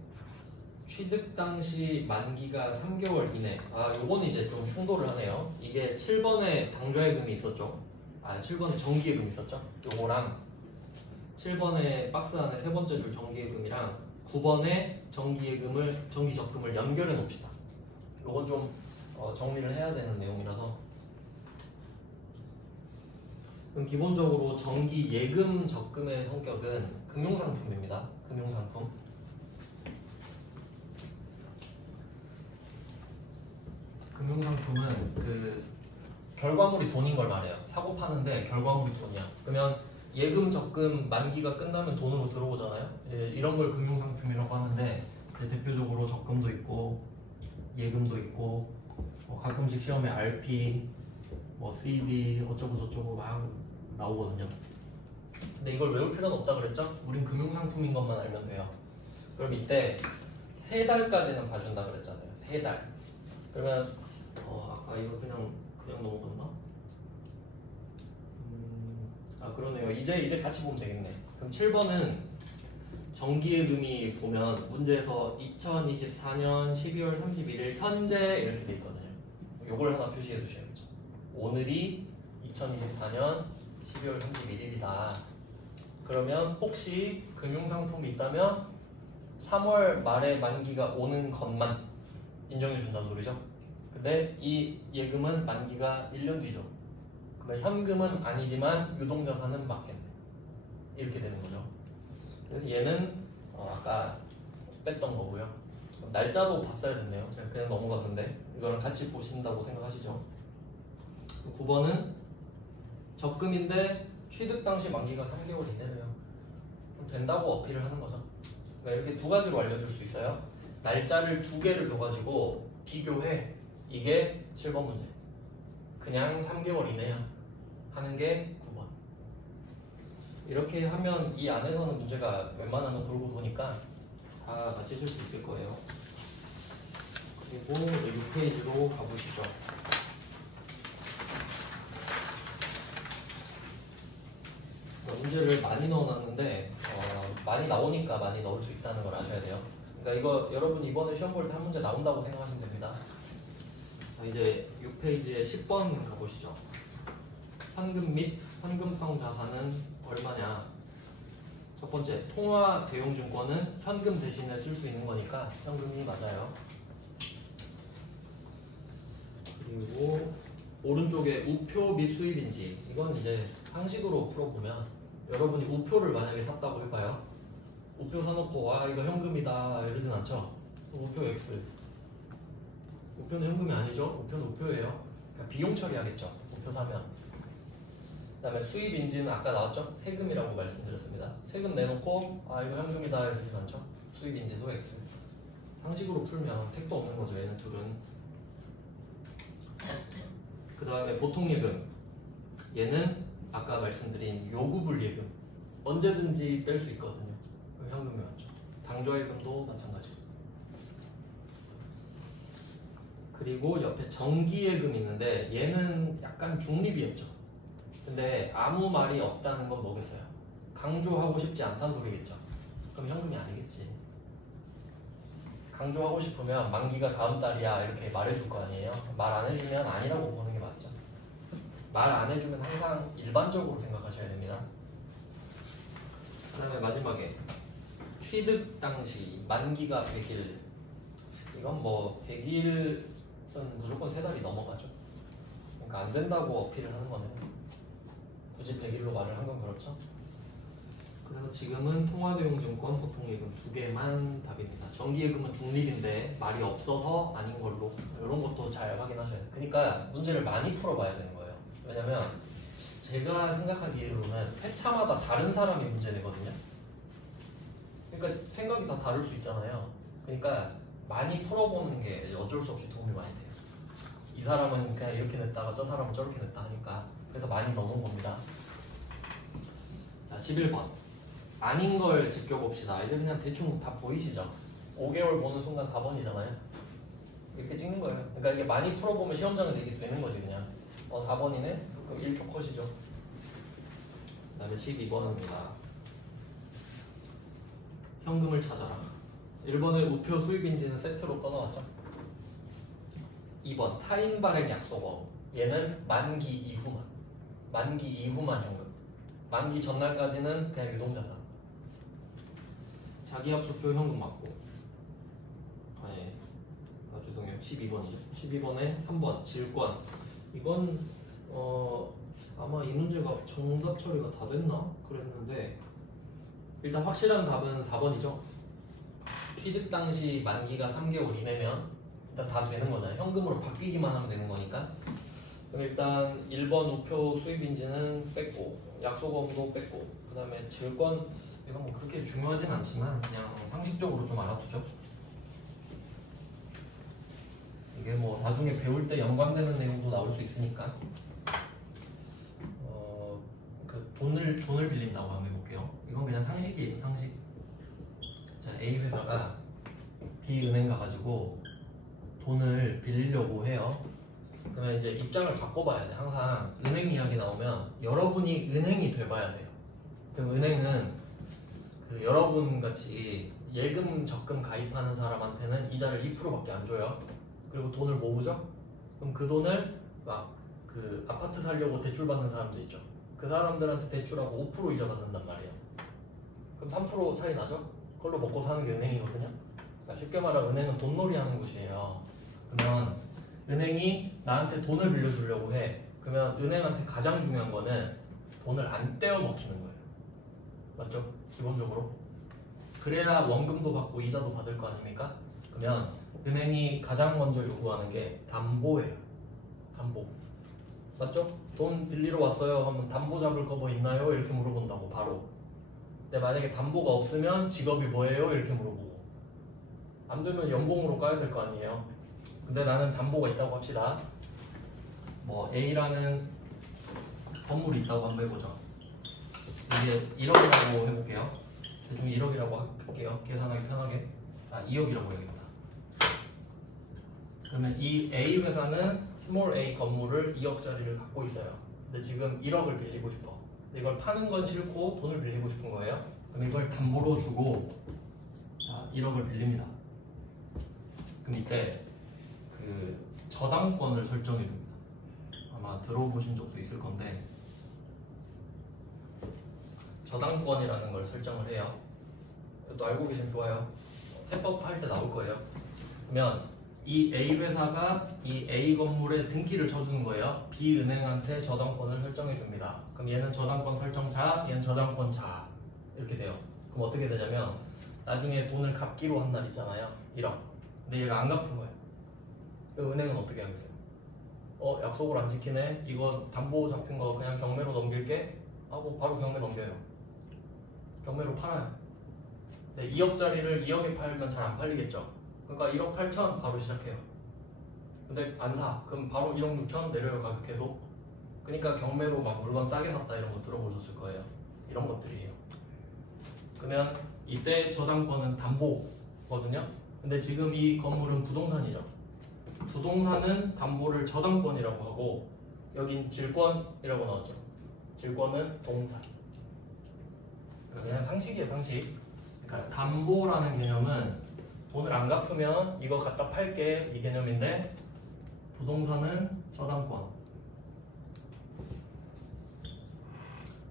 취득 당시 만기가 3개월 이내. 요건 이제 좀 충돌을 하네요. 이게 7번에 당좌예금이 있었죠. 7번에 정기예금이 있었죠. 요거랑 7번에 박스 안에 세 번째 줄 정기예금이랑 9번에 정기적금을 연결해 놓읍시다. 요건 좀 정리를 해야 되는 내용이라서. 그럼 기본적으로 정기예금 적금의 성격은 금융상품입니다. 금융상품. 금융상품은 그 결과물이 돈인 걸 말해요. 사고 파는데 결과물이 돈이야. 그러면 예금, 적금 만기가 끝나면 돈으로 들어오잖아요. 이런 걸 금융상품이라고 하는데 대표적으로 적금도 있고 예금도 있고 가끔씩 시험에 RP, CD 어쩌고 저쩌고 막 나오거든요. 근데 이걸 외울 필요는 없다 그랬죠? 우린 금융상품인 것만 알면 돼요. 그럼 이때 3달까지는 봐준다 그랬잖아요. 3달. 그러면 아까 이거 그냥 넘어갔나? 그러네요. 이제 같이 보면 되겠네. 그럼 7번은 정기예금이 보면 문제에서 2024년 12월 31일 현재 이렇게 돼 있거든요. 요걸 하나 표시해 두셔야죠. 오늘이 2024년 12월 31일이다. 그러면 혹시 금융상품이 있다면 3월 말에 만기가 오는 것만 인정해 준다는 소리죠. 근데 이 예금은 만기가 1년 뒤죠. 그러면 현금은 아니지만 유동자산은 맞겠네. 이렇게 되는 거죠. 그래서 얘는 아까 뺐던 거고요. 날짜도 봤어야 됐네요. 제가 그냥 넘어갔는데 이거랑 같이 보신다고 생각하시죠. 9번은 적금인데 취득 당시 만기가 3개월 이내래요. 그럼 된다고 어필을 하는 거죠. 그러니까 이렇게 두 가지로 알려줄 수 있어요. 날짜를 2개를 줘가지고 비교해. 이게 7번 문제. 그냥 3개월 이내야 하는 게 9번. 이렇게 하면 이 안에서는 문제가 웬만하면 돌고 도니까 다 맞히실 수 있을 거예요. 그리고 6페이지로 가보시죠. 문제를 많이 넣어놨는데 많이 나오니까 많이 넣을 수 있다는 걸 아셔야 돼요. 그러니까 이거 여러분 이번에 시험 볼 때 한 문제 나온다고 생각하시면 됩니다. 자, 이제 6페이지에 10번 가보시죠. 현금 및 현금성 자산은 얼마냐? 첫 번째, 통화 대용증권은 현금 대신에 쓸 수 있는 거니까 현금이 맞아요. 그리고 오른쪽에 우표 및 수입인지, 이건 이제 상식으로 풀어보면 여러분이 우표를 만약에 샀다고 해봐요. 우표 사놓고 와 이거 현금이다 이러진 않죠. 우표 X, 우표는 현금이 아니죠. 우표는 우표예요. 그러니까 비용 처리하겠죠, 우표 사면. 그 다음에 수입인지는 아까 나왔죠? 세금이라고 말씀드렸습니다. 세금 내놓고 아 이거 현금이다 이러진 않죠. 수입인지도 X. 상식으로 풀면 택도 없는 거죠, 얘는 둘은. 그 다음에 보통예금, 얘는 아까 말씀드린 요구불예금, 언제든지 뺄 수 있거든요. 그럼 현금이 맞죠. 당좌예금도 마찬가지고. 그리고 옆에 정기예금 있는데 얘는 약간 중립이었죠. 근데 아무 말이 없다는 건 뭐겠어요? 강조하고 싶지 않다는 소리겠죠. 그럼 현금이 아니겠지. 강조하고 싶으면 만기가 다음 달이야 이렇게 말해줄 거 아니에요. 말 안 해주면 아니라고 보는 게 맞죠. 말 안 해주면 항상 일반적으로 생각하셔야 됩니다. 그 다음에 마지막에 취득 당시 만기가 100일. 이건 뭐 100일은 무조건 3달이 넘어가죠. 그러니까 안 된다고 어필을 하는 거네요. 굳이 100일로 말을 한 건 그렇죠. 그래서 지금은 통화대용증권, 보통예금 두 개만 답입니다. 정기예금은 중립인데 말이 없어서 아닌 걸로, 이런 것도 잘 확인하셔야 돼요. 그러니까 문제를 많이 풀어봐야 되는 거예요. 왜냐면 제가 생각하기로는 회차마다 다른 사람이 문제 내거든요. 그러니까 생각이 다 다를 수 있잖아요. 그러니까 많이 풀어보는 게 어쩔 수 없이 도움이 많이 돼요. 이 사람은 그냥 이렇게 냈다가 저 사람은 저렇게 냈다 하니까. 그래서 많이 넣은 겁니다. 자, 11번. 아닌 걸 제껴봅시다. 이제 그냥 대충 다 보이시죠? 5개월 보는 순간 4번이잖아요. 이렇게 찍는 거예요. 그러니까 이게 많이 풀어보면 시험장은 이게 되는 거지 그냥. 4번이네? 그럼 1초 컷이죠. 그 다음에 12번입니다. 현금을 찾아라. 1번의 우표 수입인지는 세트로 떠나왔죠. 2번 타인 발행 약속어. 얘는 만기 이후만. 만기 이후만 현금. 만기 전날까지는 그냥 유동자산. 자기합수표 현금 맞고. 아니, 죄송해요. 12번이죠. 12번에 3번 질권. 이건 아마 이 문제가 정답 처리가 다 됐나? 그랬는데 일단 확실한 답은 4번이죠. 취득 당시 만기가 3개월 이내면 일단 다 되는 거잖아요. 현금으로 바뀌기만 하면 되는 거니까. 그럼 일단 1번 우표 수입인지는 뺐고, 약속어도 뺐고, 그 다음에 질권, 이건 뭐 그렇게 중요하진 않지만 그냥 상식적으로 좀 알아두죠. 이게 뭐 나중에 배울 때 연관되는 내용도 나올 수 있으니까. 그 돈을 빌린다고 한번 해볼게요. 이건 그냥 상식이에요, 상식. 자, A 회사가 B 은행 가가지고 돈을 빌리려고 해요. 그러면 이제 입장을 바꿔봐야 돼. 항상 은행 이야기 나오면 여러분이 은행이 돼봐야 돼요. 그럼 은행은 그 여러분 같이 예금, 적금 가입하는 사람한테는 이자를 2%밖에 안 줘요. 그리고 돈을 모으죠? 그럼 그 돈을 막 그 아파트 살려고 대출 받는 사람들 있죠? 그 사람들한테 대출하고 5% 이자 받는단 말이에요. 그럼 3% 차이 나죠? 그걸로 먹고 사는 게 은행이거든요. 그러니까 쉽게 말하면 은행은 돈놀이 하는 곳이에요. 그러면 은행이 나한테 돈을 빌려주려고 해. 그러면 은행한테 가장 중요한 거는 돈을 안 떼어 먹히는 거예요. 맞죠? 기본적으로. 그래야 원금도 받고 이자도 받을 거 아닙니까? 그러면 은행이 가장 먼저 요구하는 게 담보예요. 담보. 맞죠? 돈 빌리러 왔어요 하면 담보 잡을 거 뭐 있나요? 이렇게 물어본다고 바로. 근데 만약에 담보가 없으면 직업이 뭐예요? 이렇게 물어보고. 안 되면 연봉으로 까야 될 거 아니에요. 근데 나는 담보가 있다고 합시다. 뭐 A라는 건물이 있다고 한번 해보죠. 이게 1억이라고 해볼게요. 대충 1억이라고 할게요. 계산하기 편하게. 2억이라고 해야겠다. 그러면 이 A 회사는 스몰 a 건물을 2억짜리를 갖고 있어요. 근데 지금 1억을 빌리고 싶어. 근데 이걸 파는 건 싫고 돈을 빌리고 싶은 거예요. 그럼 이걸 담보로 주고 1억을 빌립니다. 그럼 이때 그 저당권을 설정해 줍니다. 아마 들어보신 적도 있을 건데 저당권이라는 걸 설정을 해요. 또 알고 계시면 좋아요. 세법 할 때 나올 거예요. 그러면 이 A 회사가 이 A 건물에 등기를 쳐주는 거예요. B 은행한테 저당권을 설정해 줍니다. 그럼 얘는 저당권 설정자, 얘는 저당권자 이렇게 돼요. 그럼 어떻게 되냐면 나중에 돈을 갚기로 한 날 있잖아요. 1억. 근데 얘가 안 갚은 거예요. 그 은행은 어떻게 하겠어요? 약속을 안 지키네. 이거 담보 잡힌 거 그냥 경매로 넘길게 하고 바로 경매 넘겨요. 경매로 팔아요. 근데 2억짜리를 2억에 팔면 잘 안 팔리겠죠. 그러니까 1억 8천 바로 시작해요. 근데 안 사. 그럼 바로 1억 6천 내려요 가격 계속. 그러니까 경매로 막 물건 싸게 샀다 이런 거 들어보셨을 거예요. 이런 것들이에요. 그러면 이때 저당권은 담보거든요. 근데 지금 이 건물은 부동산이죠. 부동산은 담보를 저당권이라고 하고 여긴 질권이라고 나왔죠. 질권은 동산. 그냥 상식이에요, 상식. 그러니까 담보라는 개념은 돈을 안 갚으면 이거 갖다 팔게 이 개념인데 부동산은 저당권.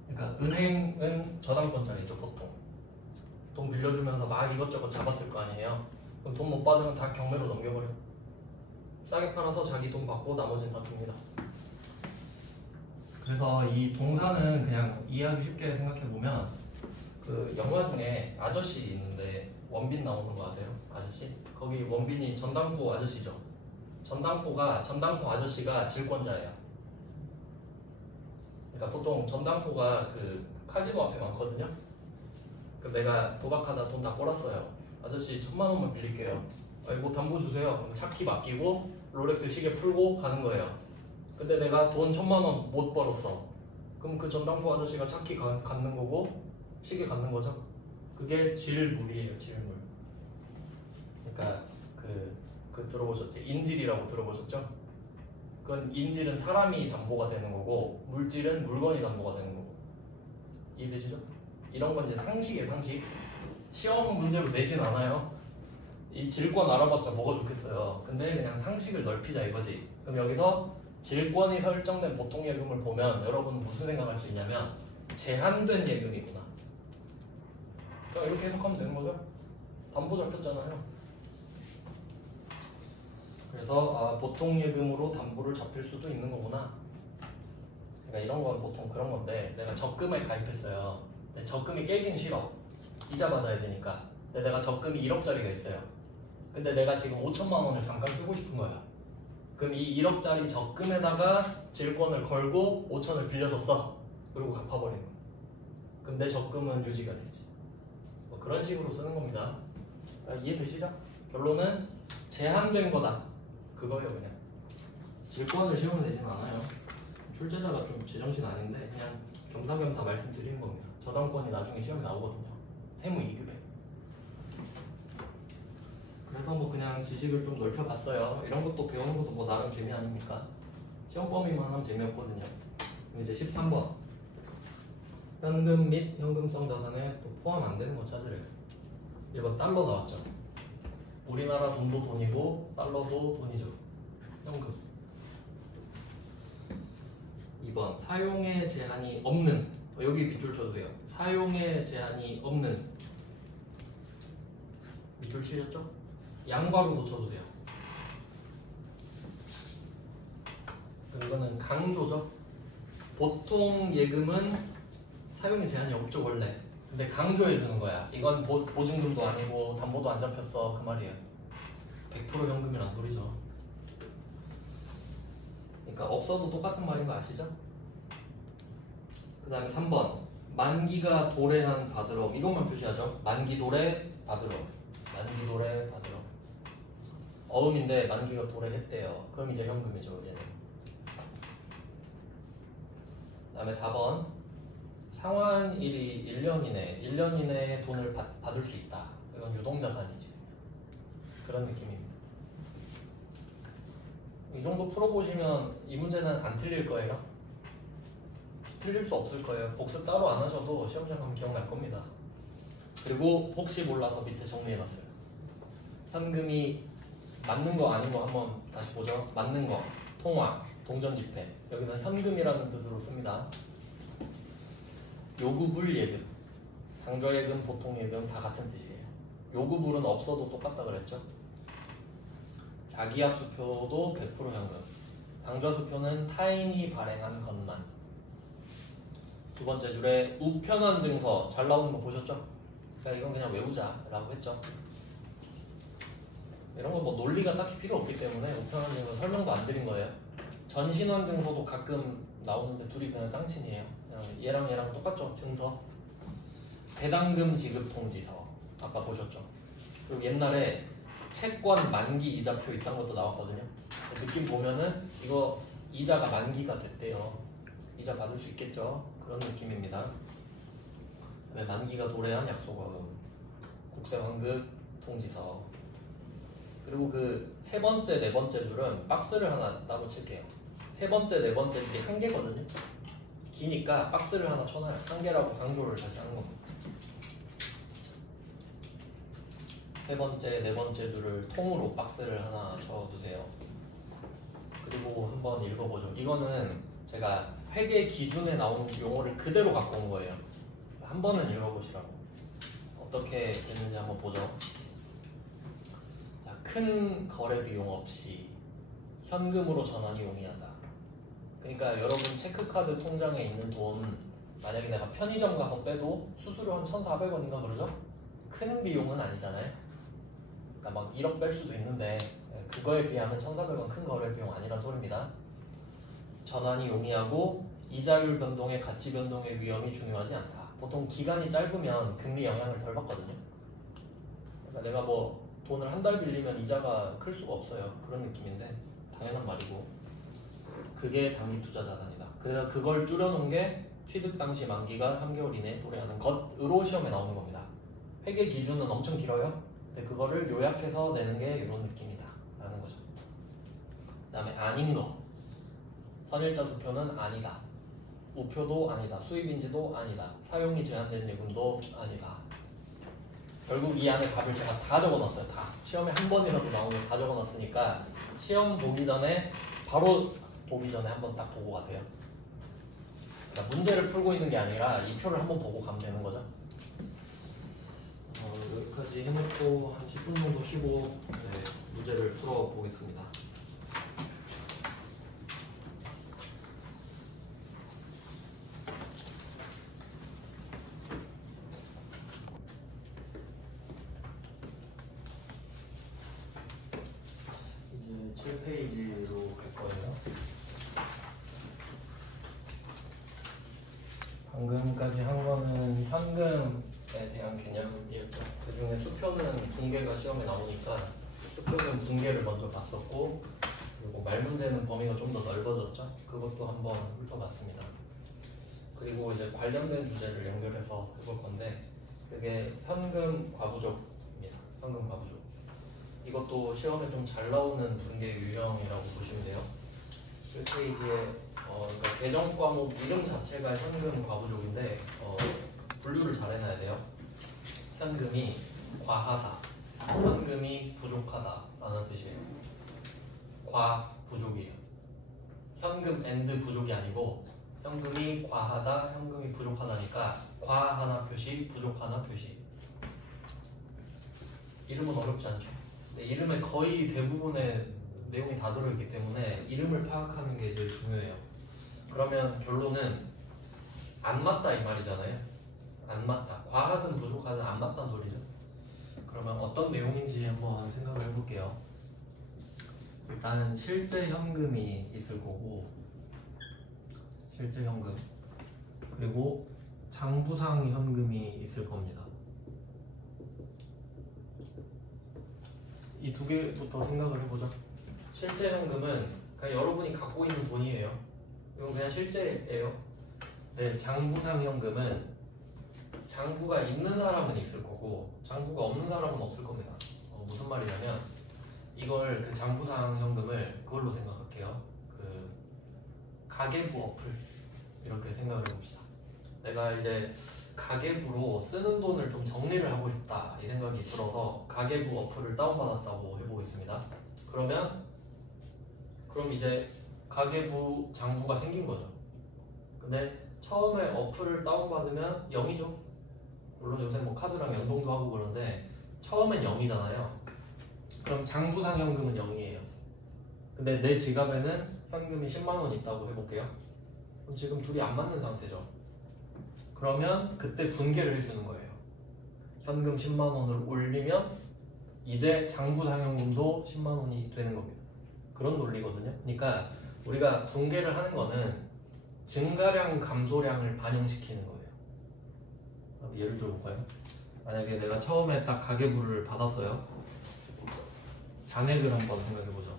그러니까 은행은 저당권자겠죠 보통. 돈 빌려주면서 막 이것저것 잡았을 거 아니에요. 그럼 돈 못 받으면 다 경매로 넘겨버려. 싸게 팔아서 자기 돈 받고 나머지는 다 줍니다. 그래서 이 동사는 그냥 이해하기 쉽게 생각해보면 그 영화 중에 아저씨 있는데 원빈 나오는 거 아세요? 아저씨? 거기 원빈이 전당포 아저씨죠. 전당포 아저씨가 질권자예요. 그러니까 보통 전당포가 그 카지노 앞에 많거든요. 그 내가 도박하다 돈 다 벌었어요. 아저씨 1,000만 원만 빌릴게요. 뭐 담보 주세요. 그럼 차키 맡기고 롤렉스 시계 풀고 가는 거예요. 근데 내가 돈 1,000만 원 못 벌었어. 그럼 그 전당포 아저씨가 차키 갖는 거고 시계 갖는 거죠. 그게 질물이에요, 질물. 그러니까 그 들어보셨지? 인질이라고 들어보셨죠? 그건 인질은 사람이 담보가 되는 거고 물질은 물건이 담보가 되는 거고. 이해되시죠? 이런 건 이제 상식이에요, 상식. 시험 문제로 내진 않아요. 이 질권 알아봤자 뭐가 좋겠어요. 근데 그냥 상식을 넓히자 이거지. 그럼 여기서 질권이 설정된 보통예금을 보면 여러분 무슨 생각할 수 있냐면 제한된 예금이구나. 그냥 이렇게 해석하면 되는 거죠. 담보 잡혔잖아요. 그래서 보통예금으로 담보를 잡힐 수도 있는 거구나. 그러니까 이런 건 보통 그런 건데 내가 적금에 가입했어요. 근데 적금이 깨긴 싫어. 이자 받아야 되니까. 근데 내가 적금이 1억짜리가 있어요. 근데 내가 지금 5천만 원을 잠깐 쓰고 싶은 거야. 그럼 이 1억짜리 적금에다가 질권을 걸고 5천을 빌려서 써. 그리고 갚아버리는 거야. 그럼 내 적금은 유지가 되지. 뭐 그런 식으로 쓰는 겁니다. 이해되시죠? 결론은 제한된 거다. 그거예요 그냥. 질권을 시험에 내진 않아요. 출제자가 좀 제정신 아닌데 그냥 겸사겸사 말씀드리는 겁니다. 저당권이 나중에 시험에 나오거든요. 세무 2급에. 그래서 뭐 그냥 지식을 좀 넓혀봤어요. 이런 것도 배우는 것도 뭐 나름 재미 아닙니까? 시험 범위만 하면 재미없거든요. 이제 13번. 현금 및 현금성 자산에 또 포함 안 되는 거 찾으래요. 1번 달러 나왔죠. 우리나라 돈도 돈이고 달러도 돈이죠. 현금. 2번 사용에 제한이 없는. 여기 밑줄 쳐도 돼요. 사용에 제한이 없는. 밑줄 치셨죠? 양괄호도 쳐도 돼요. 이거는 강조죠. 보통 예금은 사용에 제한이 없죠 원래. 근데 강조해 주는 거야. 이건 보증금도 아니고 담보도 안 잡혔어 그 말이에요. 100% 현금이란 소리죠. 그러니까 없어도 똑같은 말인 거 아시죠? 그 다음에 3번 만기가 도래한 받으러. 이것만 표시하죠. 만기 도래 받으러. 만기 도래 받으러. 어음인데 만기가 도래했대요. 그럼 이제 현금이죠 얘는. 그 다음에 4번 상환일이 1년 이내에 돈을 받을 수 있다. 이건 유동자산이지. 그런 느낌입니다. 이 정도 풀어보시면 이 문제는 안 틀릴 거예요. 틀릴 수 없을 거예요. 복습 따로 안 하셔도 시험장 가면 기억날 겁니다. 그리고 혹시 몰라서 밑에 정리해놨어요. 현금이 맞는 거 아닌 거 한번 다시 보죠. 맞는 거, 통화, 동전지폐. 여기는 현금이라는 뜻으로 씁니다. 요구불 예금, 당좌예금, 보통예금 다 같은 뜻이에요. 요구불은 없어도 똑같다 그랬죠. 자기압수표도 100% 현금, 당좌수표는 타인이 발행한 것만. 두 번째 줄에 우편한 증서 잘 나오는 거 보셨죠? 그러니까 이건 그냥 외우자라고 했죠. 이런 거 뭐 논리가 딱히 필요 없기 때문에 우편한 증서 설명도 안 드린 거예요. 전신환 증서도 가끔 나오는데 둘이 그냥 짱친이에요. 그냥 얘랑 똑같죠, 증서. 배당금 지급 통지서 아까 보셨죠? 그리고 옛날에 채권 만기 이자표 이딴 것도 나왔거든요. 느낌 보면은 이거 이자가 만기가 됐대요. 이자 받을 수 있겠죠? 그런 느낌입니다. 만기가 도래한 약속어음, 국세환급 통지서. 그리고 그 세 번째, 네 번째 줄은 박스를 하나 따로 칠게요. 세 번째, 네 번째 줄이 한 개거든요. 기니까 박스를 하나 쳐놔요. 한 개라고 강조를 다시 하는 겁니다. 세 번째, 네 번째 줄을 통으로 박스를 하나 쳐두세요. 그리고 한번 읽어보죠. 이거는 제가 회계 기준에 나오는 용어를 그대로 갖고 온 거예요. 한 번은 읽어보시라고. 어떻게 되는지 한번 보죠. 자, 큰 거래 비용 없이 현금으로 전환이 용이하다. 그러니까 여러분 체크카드 통장에 있는 돈 만약에 내가 편의점 가서 빼도 수수료 한 1,400원인가 그러죠? 큰 비용은 아니잖아요. 그러니까 막 1억 뺄 수도 있는데 그거에 비하면 1,400원 큰 거래 비용 아니란 소리입니다. 전환이 용이하고 이자율 변동의 가치 변동의 위험이 중요하지 않다. 보통 기간이 짧으면 금리 영향을 덜 받거든요. 그러니까 내가 뭐 돈을 한 달 빌리면 이자가 클 수가 없어요. 그런 느낌인데 당연한 말이고, 그게 단기 투자 자산이다. 그래서 그걸 줄여놓은 게 취득 당시 만기가 3개월 이내에 도래하는 것으로 시험에 나오는 겁니다. 회계 기준은 엄청 길어요. 근데 그거를 요약해서 내는 게 이런 느낌이다 라는 거죠. 그 다음에 아닌 거, 선일자 수표는 아니다, 우표도 아니다, 수입인지도 아니다, 사용이 제한된 예금도 아니다. 결국 이 안에 답을 제가 다 적어놨어요. 다 시험에 한 번이라도 나오면 다 적어놨으니까 시험 보기 전에 바로 보기 전에 한번 딱 보고 가세요. 그러니까 문제를 풀고 있는 게 아니라 이 표를 한번 보고 가면 되는 거죠. 여기까지 해놓고 한 10분 정도 쉬고 문제를 풀어보겠습니다. 이제 7페이지로 갈 거예요. 방금까지 한 거는 현금에 대한 개념이었죠. 그 중에 수표는 붕괴가 시험에 나오니까 수표는 붕괴를 먼저 봤었고, 그리고 말 문제는 범위가 좀 더 넓어졌죠. 그것도 한번 훑어봤습니다. 그리고 이제 관련된 주제를 연결해서 해볼 건데, 그게 현금 과부족입니다. 현금 과부족. 이것도 시험에 좀 잘 나오는 붕괴 유형이라고 보시면 돼요. 1페이지에 그러니까 개정 과목 이름 자체가 현금 과부족인데 분류를 잘 해놔야 돼요. 현금이 과하다, 현금이 부족하다 라는 뜻이에요. 과부족이에요. 현금 앤드 부족이 아니고 현금이 과하다, 현금이 부족하다니까 과 하나 표시, 부족 하나 표시. 이름은 어렵지 않죠. 근데 이름에 거의 대부분의 내용이 다 들어있기 때문에 이름을 파악하는 게 제일 중요해요. 그러면 결론은 안 맞다 이 말이잖아요. 안 맞다. 과하든 부족하든 안 맞다는 소리죠. 그러면 어떤 내용인지 한번 생각을 해볼게요. 일단은 실제 현금이 있을 거고, 실제 현금, 그리고 장부상 현금이 있을 겁니다. 이 두 개부터 생각을 해보죠. 실제 현금은 그냥 여러분이 갖고 있는 돈이에요. 이건 그냥 실제예요. 네, 장부상 현금은 장부가 있는 사람은 있을 거고 장부가 없는 사람은 없을 겁니다. 무슨 말이냐면 이걸 그 장부상 현금을 그걸로 생각할게요. 그 가계부 어플 이렇게 생각을 해봅시다. 내가 이제 가계부로 쓰는 돈을 좀 정리를 하고 싶다 이 생각이 들어서 가계부 어플을 다운받았다고 해보겠습니다. 그럼 이제 가계부 장부가 생긴 거죠. 근데 처음에 어플을 다운받으면 0이죠. 물론 요새 뭐 카드랑 연동도 하고 그런데 처음엔 0이잖아요. 그럼 장부상 현금은 0이에요. 근데 내 지갑에는 현금이 10만 원 있다고 해볼게요. 그럼 지금 둘이 안 맞는 상태죠. 그러면 그때 분개를 해주는 거예요. 현금 10만 원을 올리면 이제 장부상 현금도 10만 원이 되는 겁니다. 그런 논리거든요. 그러니까 우리가 분개를 하는 거는 증가량 감소량을 반영시키는 거예요. 예를 들어볼까요? 만약에 내가 처음에 딱 가계부를 받았어요. 잔액을 한번 생각해보죠.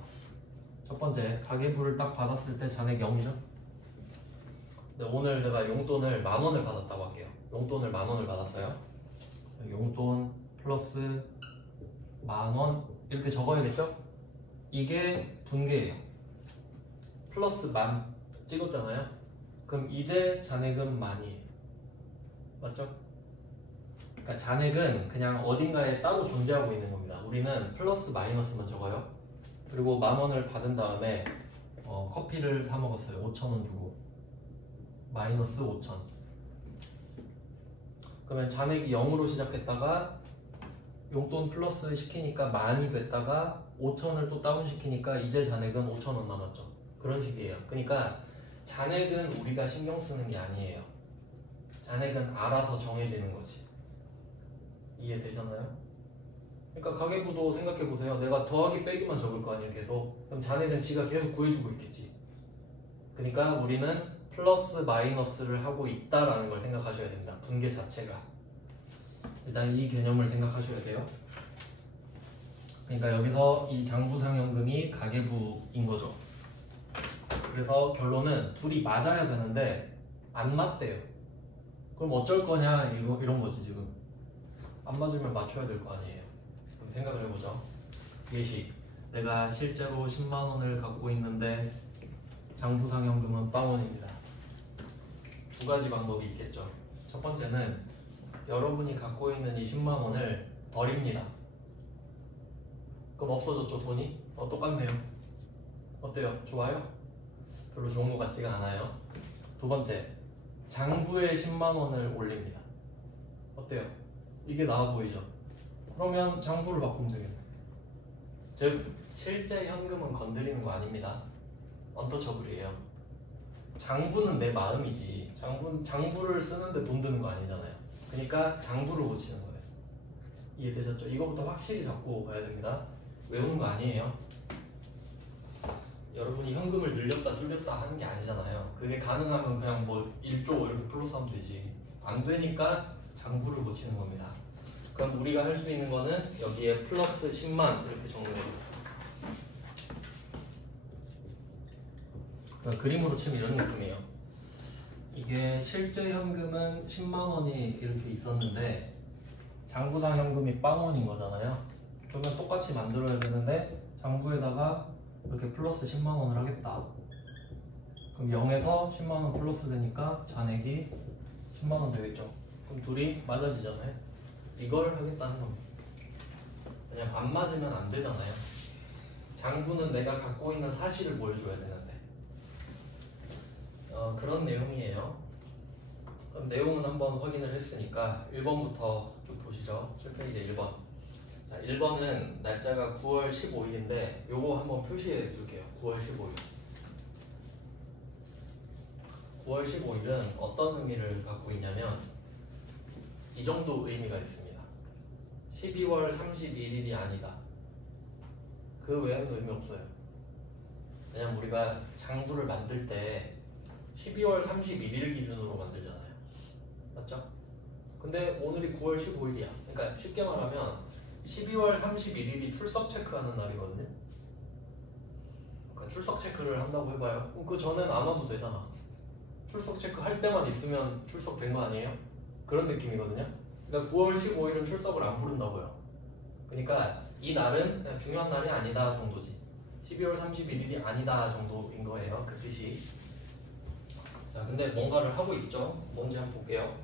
첫 번째, 가계부를 딱 받았을 때 잔액 0이죠? 근데 오늘 내가 용돈을 10,000원을 받았다고 할게요. 용돈을 10,000원을 받았어요. 용돈 플러스 10,000원 이렇게 적어야겠죠? 이게 분개예요. 플러스 10,000 찍었잖아요. 그럼 이제 잔액은 10,000이에요. 맞죠? 그러니까 잔액은 그냥 어딘가에 따로 존재하고 있는 겁니다. 우리는 플러스 마이너스만 적어요. 그리고 10,000원을 받은 다음에 커피를 사 먹었어요. 5,000원 주고 마이너스 5,000. 그러면 잔액이 0으로 시작했다가 용돈 플러스 시키니까 10,000이 됐다가 5,000을 또 다운 시키니까 이제 잔액은 5,000원 남았죠. 그런 식이에요. 그러니까 잔액은 우리가 신경 쓰는 게 아니에요. 잔액은 알아서 정해지는 거지. 이해되셨나요? 그러니까 가계부도 생각해보세요. 내가 더하기 빼기만 적을 거 아니에요. 계속. 그럼 잔액은 지가 계속 구해주고 있겠지. 그러니까 우리는 플러스 마이너스를 하고 있다라는 걸 생각하셔야 됩니다. 분계 자체가. 일단 이 개념을 생각하셔야 돼요. 그러니까 여기서 이 장부상현금이 가계부인 거죠. 그래서 결론은 둘이 맞아야 되는데 안 맞대요. 그럼 어쩔 거냐 이런 거지 지금. 안 맞으면 맞춰야 될 거 아니에요. 그럼 생각을 해보죠. 예시. 내가 실제로 10만 원을 갖고 있는데 장부상현금은 0원입니다. 두 가지 방법이 있겠죠. 첫 번째는 여러분이 갖고 있는 이 10만 원을 버립니다. 그럼 없어졌죠 돈이? 똑같네요. 어때요? 좋아요? 별로 좋은 것 같지가 않아요. 두 번째, 장부에 10만 원을 올립니다. 어때요? 이게 나아 보이죠? 그러면 장부를 바꾸면 되겠네. 즉, 실제 현금은 건드리는 거 아닙니다. 언터처블이에요. 장부는 내 마음이지. 장부를 쓰는데 돈 드는 거 아니잖아요. 그러니까 장부를 고치는 거예요. 이해되셨죠? 이거부터 확실히 잡고 가야 됩니다. 외우는 거 아니에요. 여러분이 현금을 늘렸다 줄였다 하는 게 아니잖아요. 그게 가능하면 그냥 뭐 1조 이렇게 플러스하면 되지. 안 되니까 장부를 고치는 겁니다. 그럼 우리가 할 수 있는 거는 여기에 플러스 10만 이렇게 적는 겁니다. 그러니까 그림으로 치면 이런 느낌이에요. 이게 실제 현금은 10만 원이 이렇게 있었는데 장부상 현금이 0원인 거잖아요. 그러면 똑같이 만들어야 되는데 장부에다가 이렇게 플러스 10만 원을 하겠다. 그럼 0에서 10만 원 플러스 되니까 잔액이 10만 원 되겠죠. 그럼 둘이 맞아지잖아요. 이걸 하겠다는 겁니다. 그냥 안 맞으면 안 되잖아요. 장부는 내가 갖고 있는 사실을 보여줘야 되는데. 그런 내용이에요. 그럼 내용은 한번 확인을 했으니까 1번부터 쭉 보시죠. 7페이지 1번. 자, 1번은 날짜가 9월 15일인데 요거 한번 표시해 둘게요. 9월 15일. 9월 15일은 어떤 의미를 갖고 있냐면 이 정도 의미가 있습니다. 12월 31일이 아니다. 그 외에는 의미 없어요. 왜냐면 우리가 장부를 만들 때 12월 31일 기준으로 만들잖아요. 맞죠? 근데 오늘이 9월 15일이야. 그러니까 쉽게 말하면 12월 31일이 출석 체크하는 날이거든요. 그러니까 출석 체크를 한다고 해봐요. 그럼 그 전엔 안 와도 되잖아. 출석 체크 할 때만 있으면 출석된 거 아니에요? 그런 느낌이거든요. 그러니까 9월 15일은 출석을 안 부른다고요. 그러니까 이 날은 그냥 중요한 날이 아니다 정도지. 12월 31일이 아니다 정도인 거예요. 그 뜻이. 자, 근데 뭔가를 하고 있죠. 뭔지 한번 볼게요.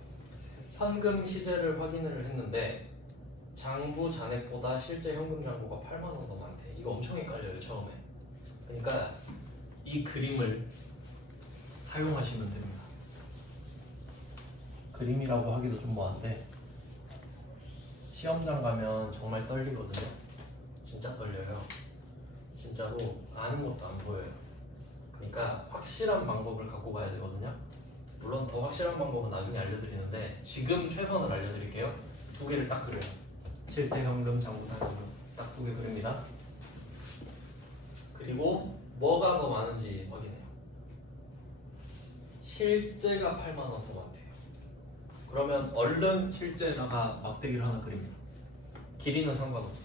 현금 시제를 확인을 했는데 장부 잔액보다 실제 현금 잔고가 8만 원 더 많대. 이거 엄청 헷갈려요 처음에. 그러니까 이 그림을 사용하시면 됩니다. 그림이라고 하기도 좀 뭐한데 시험장 가면 정말 떨리거든요. 진짜 떨려요. 진짜로 아는 것도 안 보여요. 그러니까 확실한 방법을 갖고 가야 되거든요. 물론 더 확실한 방법은 나중에 알려드리는데 지금 최선을 알려드릴게요. 두 개를 딱 그려요. 실제 현금, 장부상 현금 딱 두 개 그립니다. 그리고 뭐가 더 많은지 확인해요. 실제가 8만 원 더 많대요. 그러면 얼른 실제에다가 막대기를 하나 그립니다. 길이는 상관없어.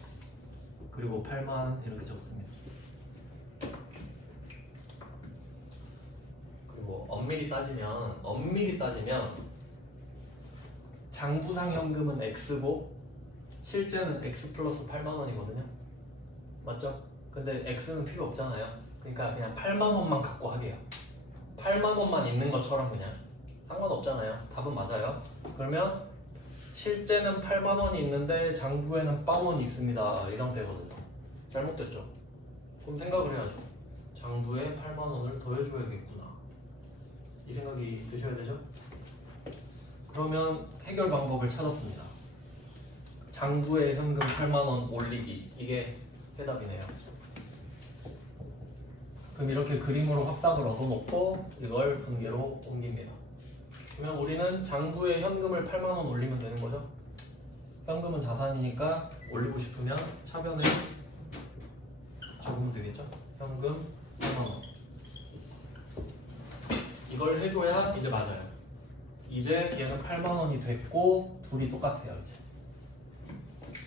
그리고 8만 이렇게 적습니다. 그리고 엄밀히 따지면 장부상 현금은 X고 실제는 X 플러스 8만 원이거든요. 맞죠? 근데 X는 필요 없잖아요. 그러니까 그냥 8만 원만 갖고 하게요. 8만 원만 있는 것처럼 그냥 상관없잖아요. 답은 맞아요. 그러면 실제는 8만 원이 있는데 장부에는 빵원이 있습니다. 이 상태거든요. 잘못됐죠? 그럼 생각을 해야죠. 장부에 8만 원을 더해줘야겠구나. 이 생각이 드셔야 되죠? 그러면 해결 방법을 찾았습니다. 장부에 현금 8만 원 올리기. 이게 해답이네요. 그럼 이렇게 그림으로 확답을 얻어놓고 이걸 분계로 옮깁니다. 그러면 우리는 장부에 현금을 8만 원 올리면 되는 거죠? 현금은 자산이니까 올리고 싶으면 차변을 적으면 되겠죠? 현금 8만 원. 이걸 해줘야 이제 맞아요. 이제 얘는 8만 원이 됐고 둘이 똑같아요. 이제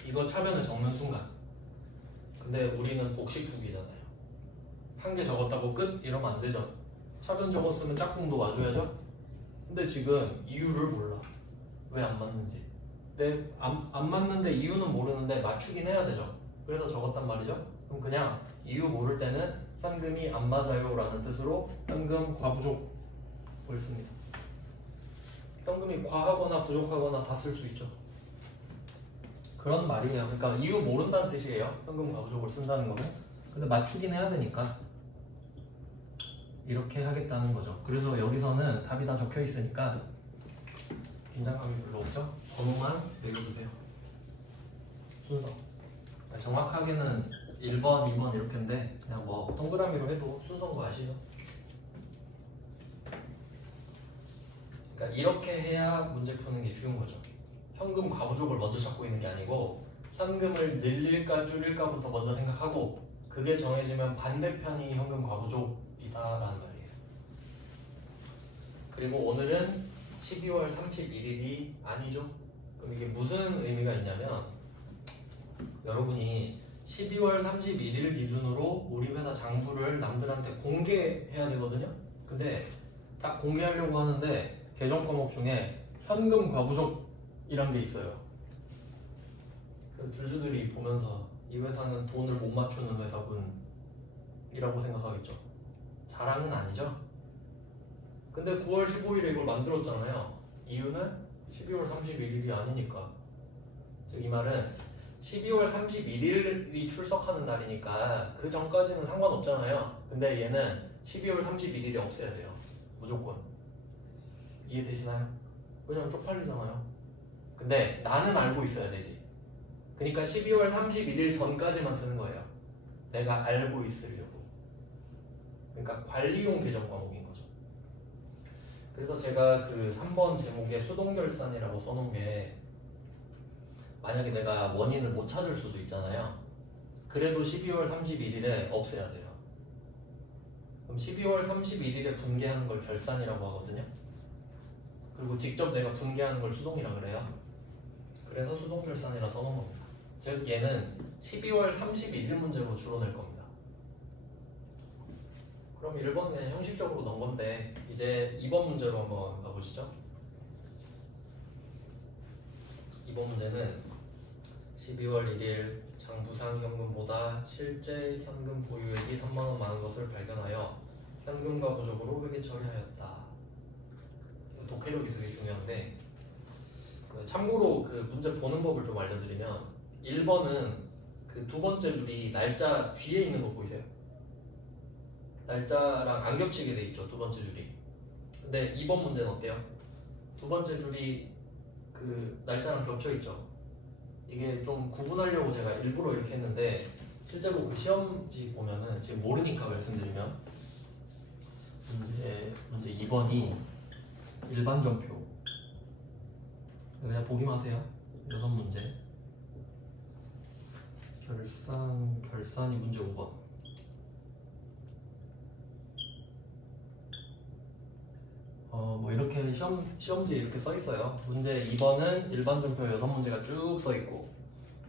이거 차변을 적는 순간. 근데 우리는 복식두기잖아요. 한 개 적었다고 끝? 이러면 안 되죠. 차변 적었으면 짝꿍도 와줘야죠. 근데 지금 이유를 몰라. 왜 안 맞는지. 근데 안 맞는데 이유는 모르는데 맞추긴 해야 되죠. 그래서 적었단 말이죠. 그럼 그냥 이유 모를 때는 현금이 안 맞아요 라는 뜻으로 현금 과부족을 씁니다. 현금이 과하거나 부족하거나 다 쓸 수 있죠. 그런 말이에요. 그러니까 이유 모른다는 뜻이에요. 현금 과부족을 쓴다는 거는. 근데 맞추긴 해야 되니까 이렇게 하겠다는 거죠. 그래서 여기서는 답이 다 적혀 있으니까 긴장감이 별로 없죠? 번호만 매겨주세요. 순서. 정확하게는 1번, 2번 이렇게인데 그냥 뭐 동그라미로 해도 순서인 거 아시죠? 그러니까 이렇게 해야 문제 푸는 게 쉬운 거죠. 현금 과부족을 먼저 찾고 있는 게 아니고 현금을 늘릴까 줄일까부터 먼저 생각하고 그게 정해지면 반대편이 현금 과부족이다라는 말이에요. 그리고 오늘은 12월 31일이 아니죠. 그럼 이게 무슨 의미가 있냐면 여러분이 12월 31일 기준으로 우리 회사 장부를 남들한테 공개해야 되거든요. 근데 딱 공개하려고 하는데 계정 과목 중에 현금 과부족이란 게 있어요. 그 주주들이 보면서 이 회사는 돈을 못 맞추는 회사군이라고 생각하겠죠. 자랑은 아니죠. 근데 9월 15일에 이걸 만들었잖아요. 이유는 12월 31일이 아니니까. 즉 이 말은 12월 31일이 출석하는 날이니까 그 전까지는 상관없잖아요. 근데 얘는 12월 31일에 없애야 돼요. 무조건. 이해되시나요? 왜냐면 쪽팔리잖아요. 근데 나는 알고 있어야 되지. 그러니까 12월 31일 전까지만 쓰는 거예요. 내가 알고 있으려고. 그러니까 관리용 계정 과목인 거죠. 그래서 제가 그 3번 제목에 수동결산이라고 써놓은 게 만약에 내가 원인을 못 찾을 수도 있잖아요. 그래도 12월 31일에 없애야 돼요. 그럼 12월 31일에 분개하는 걸 결산이라고 하거든요. 그리고 직접 내가 분개하는 걸 수동이라 그래요. 그래서 수동결산이라 써놓은 겁니다. 즉 얘는 12월 31일 문제로 주로 낼 겁니다. 그럼 1번은 그냥 형식적으로 넣은 건데 이제 2번 문제로 한번 가보시죠. 2번 문제는 12월 1일 장부상 현금보다 실제 현금 보유액이 3만원 많은 것을 발견하여 현금과 부족으로 회계 처리하였다. 독해력이 되게 중요한데 참고로 그 문제 보는 법을 좀 알려드리면 1번은 그 두 번째 줄이 날짜 뒤에 있는 거 보이세요? 날짜랑 안 겹치게 돼 있죠, 두 번째 줄이. 근데 2번 문제는 어때요? 두 번째 줄이 그 날짜랑 겹쳐 있죠. 이게 좀 구분하려고 제가 일부러 이렇게 했는데 실제로 그 시험지 보면은 지금 모르니까 말씀드리면 문제 2번이 일반전표 그냥 보기만 하세요. 6문제 결산이 문제 5번. 뭐 이렇게 시험지에 이렇게 써 있어요. 문제 2번은 일반전표 6문제가 쭉 써 있고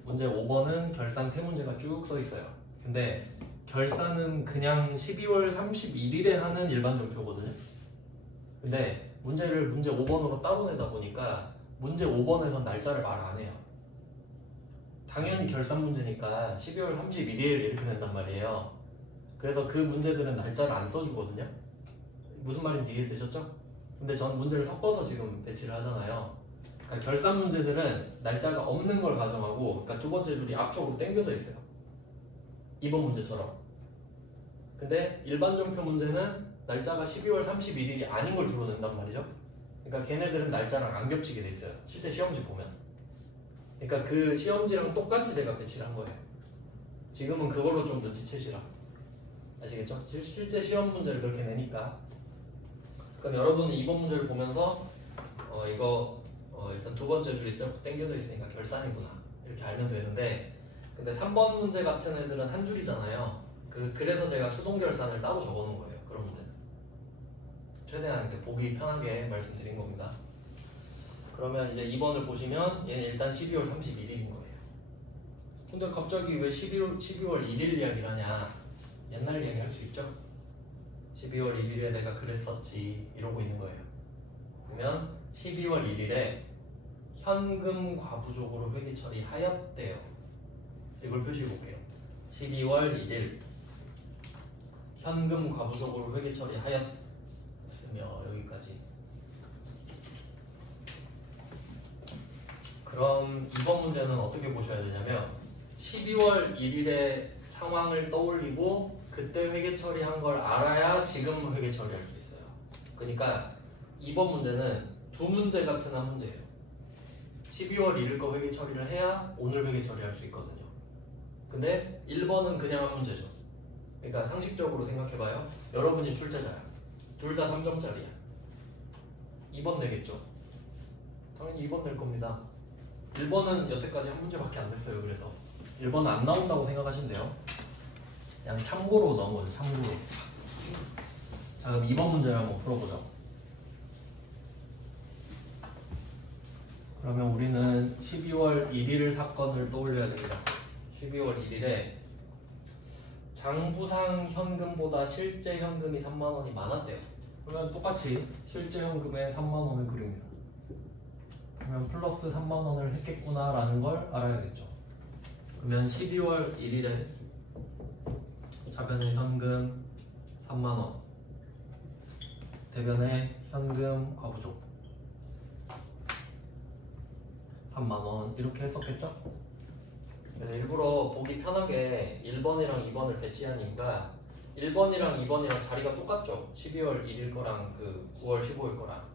문제 5번은 결산 3문제가 쭉 써 있어요. 근데 결산은 그냥 12월 31일에 하는 일반전표거든요. 근데 문제를 문제 5번으로 따로 내다 보니까 문제 5번에선 날짜를 말 안 해요. 당연히 결산 문제니까 12월 31일 이렇게 낸단 말이에요. 그래서 그 문제들은 날짜를 안 써주거든요. 무슨 말인지 이해되셨죠? 근데 전 문제를 섞어서 지금 배치를 하잖아요. 그러니까 결산 문제들은 날짜가 없는 걸 가정하고, 그러니까 두 번째 줄이 앞쪽으로 당겨져 있어요. 2번 문제처럼. 근데 일반전표 문제는 날짜가 12월 31일이 아닌 걸 주로 낸단 말이죠. 그러니까 걔네들은 날짜랑 안 겹치게 돼 있어요. 실제 시험지 보면. 그러니까 그 시험지랑 똑같이 제가 배치를 한 거예요. 지금은 그걸로 좀 눈치채시라. 아시겠죠? 실제 시험 문제를 그렇게 내니까. 그럼 여러분은 2번 문제를 보면서 일단 두 번째 줄이 땡겨져 있으니까 결산이구나 이렇게 알면 되는데, 근데 3번 문제 같은 애들은 한 줄이잖아요. 그래서 제가 수동결산을 따로 적어놓은 거예요. 그런 문제는 최대한 보기 편하게 말씀드린 겁니다. 그러면 이제 2번을 보시면 얘는 일단 12월 31일인 거예요. 근데 갑자기 왜 12월 1일 이야기를 하냐? 옛날 이야기 할 수 있죠? 12월 1일에 내가 그랬었지 이러고 있는 거예요. 그러면 12월 1일에 현금 과부족으로 회계 처리하였대요. 이걸 표시해 볼게요. 12월 1일 현금 과부족으로 회계 처리하였으며 여기까지. 그럼 이번 문제는 어떻게 보셔야 되냐면 12월 1일의 상황을 떠올리고 그때 회계 처리한 걸 알아야 지금 회계 처리할 수 있어요. 그러니까 이번 문제는 두 문제 같은 한 문제예요. 12월 1일 거 회계 처리를 해야 오늘 회계 처리할 수 있거든요. 근데 1번은 그냥 한 문제죠. 그러니까 상식적으로 생각해봐요. 여러분이 출제자야. 둘 다 3점짜리야. 2번 내겠죠. 당연히 2번 낼 겁니다. 1번은 여태까지 한 문제밖에 안 냈어요. 그래서 1번은 안 나온다고 생각하시면 돼요. 그냥 참고로 넣은 거죠. 참고로. 자, 그럼 2번 문제를 한번 풀어보죠. 그러면 우리는 12월 1일 사건을 떠올려야 됩니다. 12월 1일에 장부상 현금보다 실제 현금이 3만원이 많았대요. 그러면 똑같이 실제 현금에 3만원을 그립니다. 그러면 플러스 3만원을 했겠구나 라는 걸 알아야겠죠. 그러면 12월 1일에 자변의 현금 3만원, 대변의 현금 과부족 3만원 이렇게 했었겠죠? 일부러 보기 편하게 1번이랑 2번을 배치한 이유가 1번이랑 2번이랑 자리가 똑같죠? 12월 1일 거랑 그 9월 15일 거랑.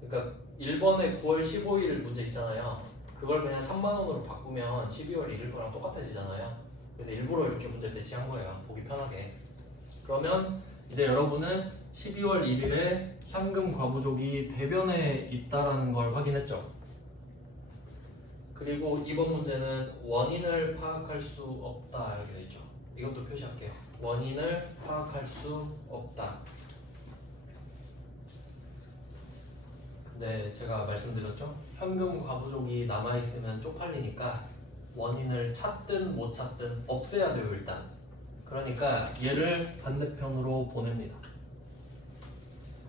그러니까 1번에 9월 15일 문제 있잖아요. 그걸 그냥 3만원으로 바꾸면 12월 1일 거랑 똑같아지잖아요. 그래서 일부러 이렇게 문제 배치한 거예요. 보기 편하게. 그러면 이제 여러분은 12월 1일에 현금 과부족이 대변에 있다라는 걸 확인했죠. 그리고 이번 문제는 원인을 파악할 수 없다 이렇게 돼 있죠. 이것도 표시할게요. 원인을 파악할 수 없다. 근데 제가 말씀드렸죠. 현금 과부족이 남아있으면 쪽팔리니까 원인을 찾든 못 찾든 없애야 돼요 일단. 그러니까 얘를 반대편으로 보냅니다.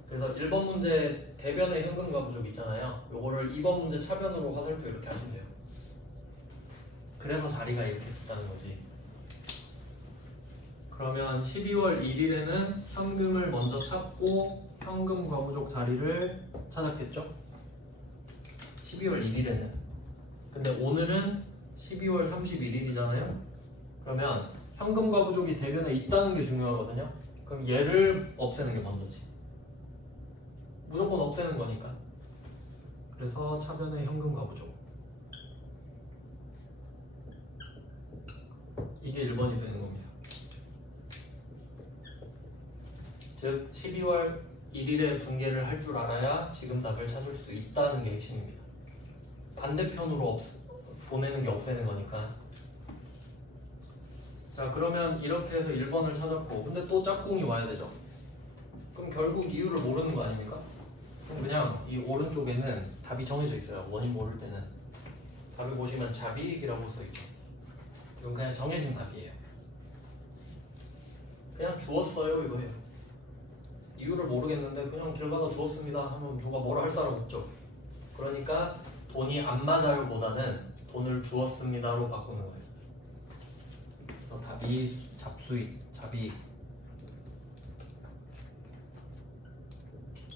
그래서 1번 문제 대변의 현금 과부족 있잖아요. 요거를 2번 문제 차변으로 화살표 이렇게 하시면 돼요. 그래서 자리가 이렇게 됐다는 거지. 그러면 12월 1일에는 현금을 먼저 찾고 현금 과부족 자리를 찾았겠죠? 12월 1일에는. 근데 오늘은 12월 31일이잖아요. 그러면 현금 과부족이 대변에 있다는 게 중요하거든요. 그럼 얘를 없애는 게 먼저지. 무조건 없애는 거니까. 그래서 차변의 현금 과부족. 이게 1번이 되는 겁니다. 즉 12월 1일에 붕괴를 할 줄 알아야 지금 답을 찾을 수 있다는 게 핵심입니다. 반대편으로 보내는 게 없애는 거니까. 자, 그러면 이렇게 해서 1번을 찾았고, 근데 또 짝꿍이 와야 되죠. 그럼 결국 이유를 모르는 거 아닙니까? 그럼 그냥 이 오른쪽에는 답이 정해져 있어요. 원인 모를 때는. 답을 보시면 자비익이라고 써있죠. 이건 그냥 정해진 답이에요. 그냥 주었어요 이거예요. 이유를 모르겠는데 그냥 길 받아 주었습니다 하면 누가 뭐라 할 사람 없죠. 그러니까 돈이 안 맞아요 보다는 돈을 주었습니다로 바꾸는 거예요. 그래서 답이 잡수익, 자비익.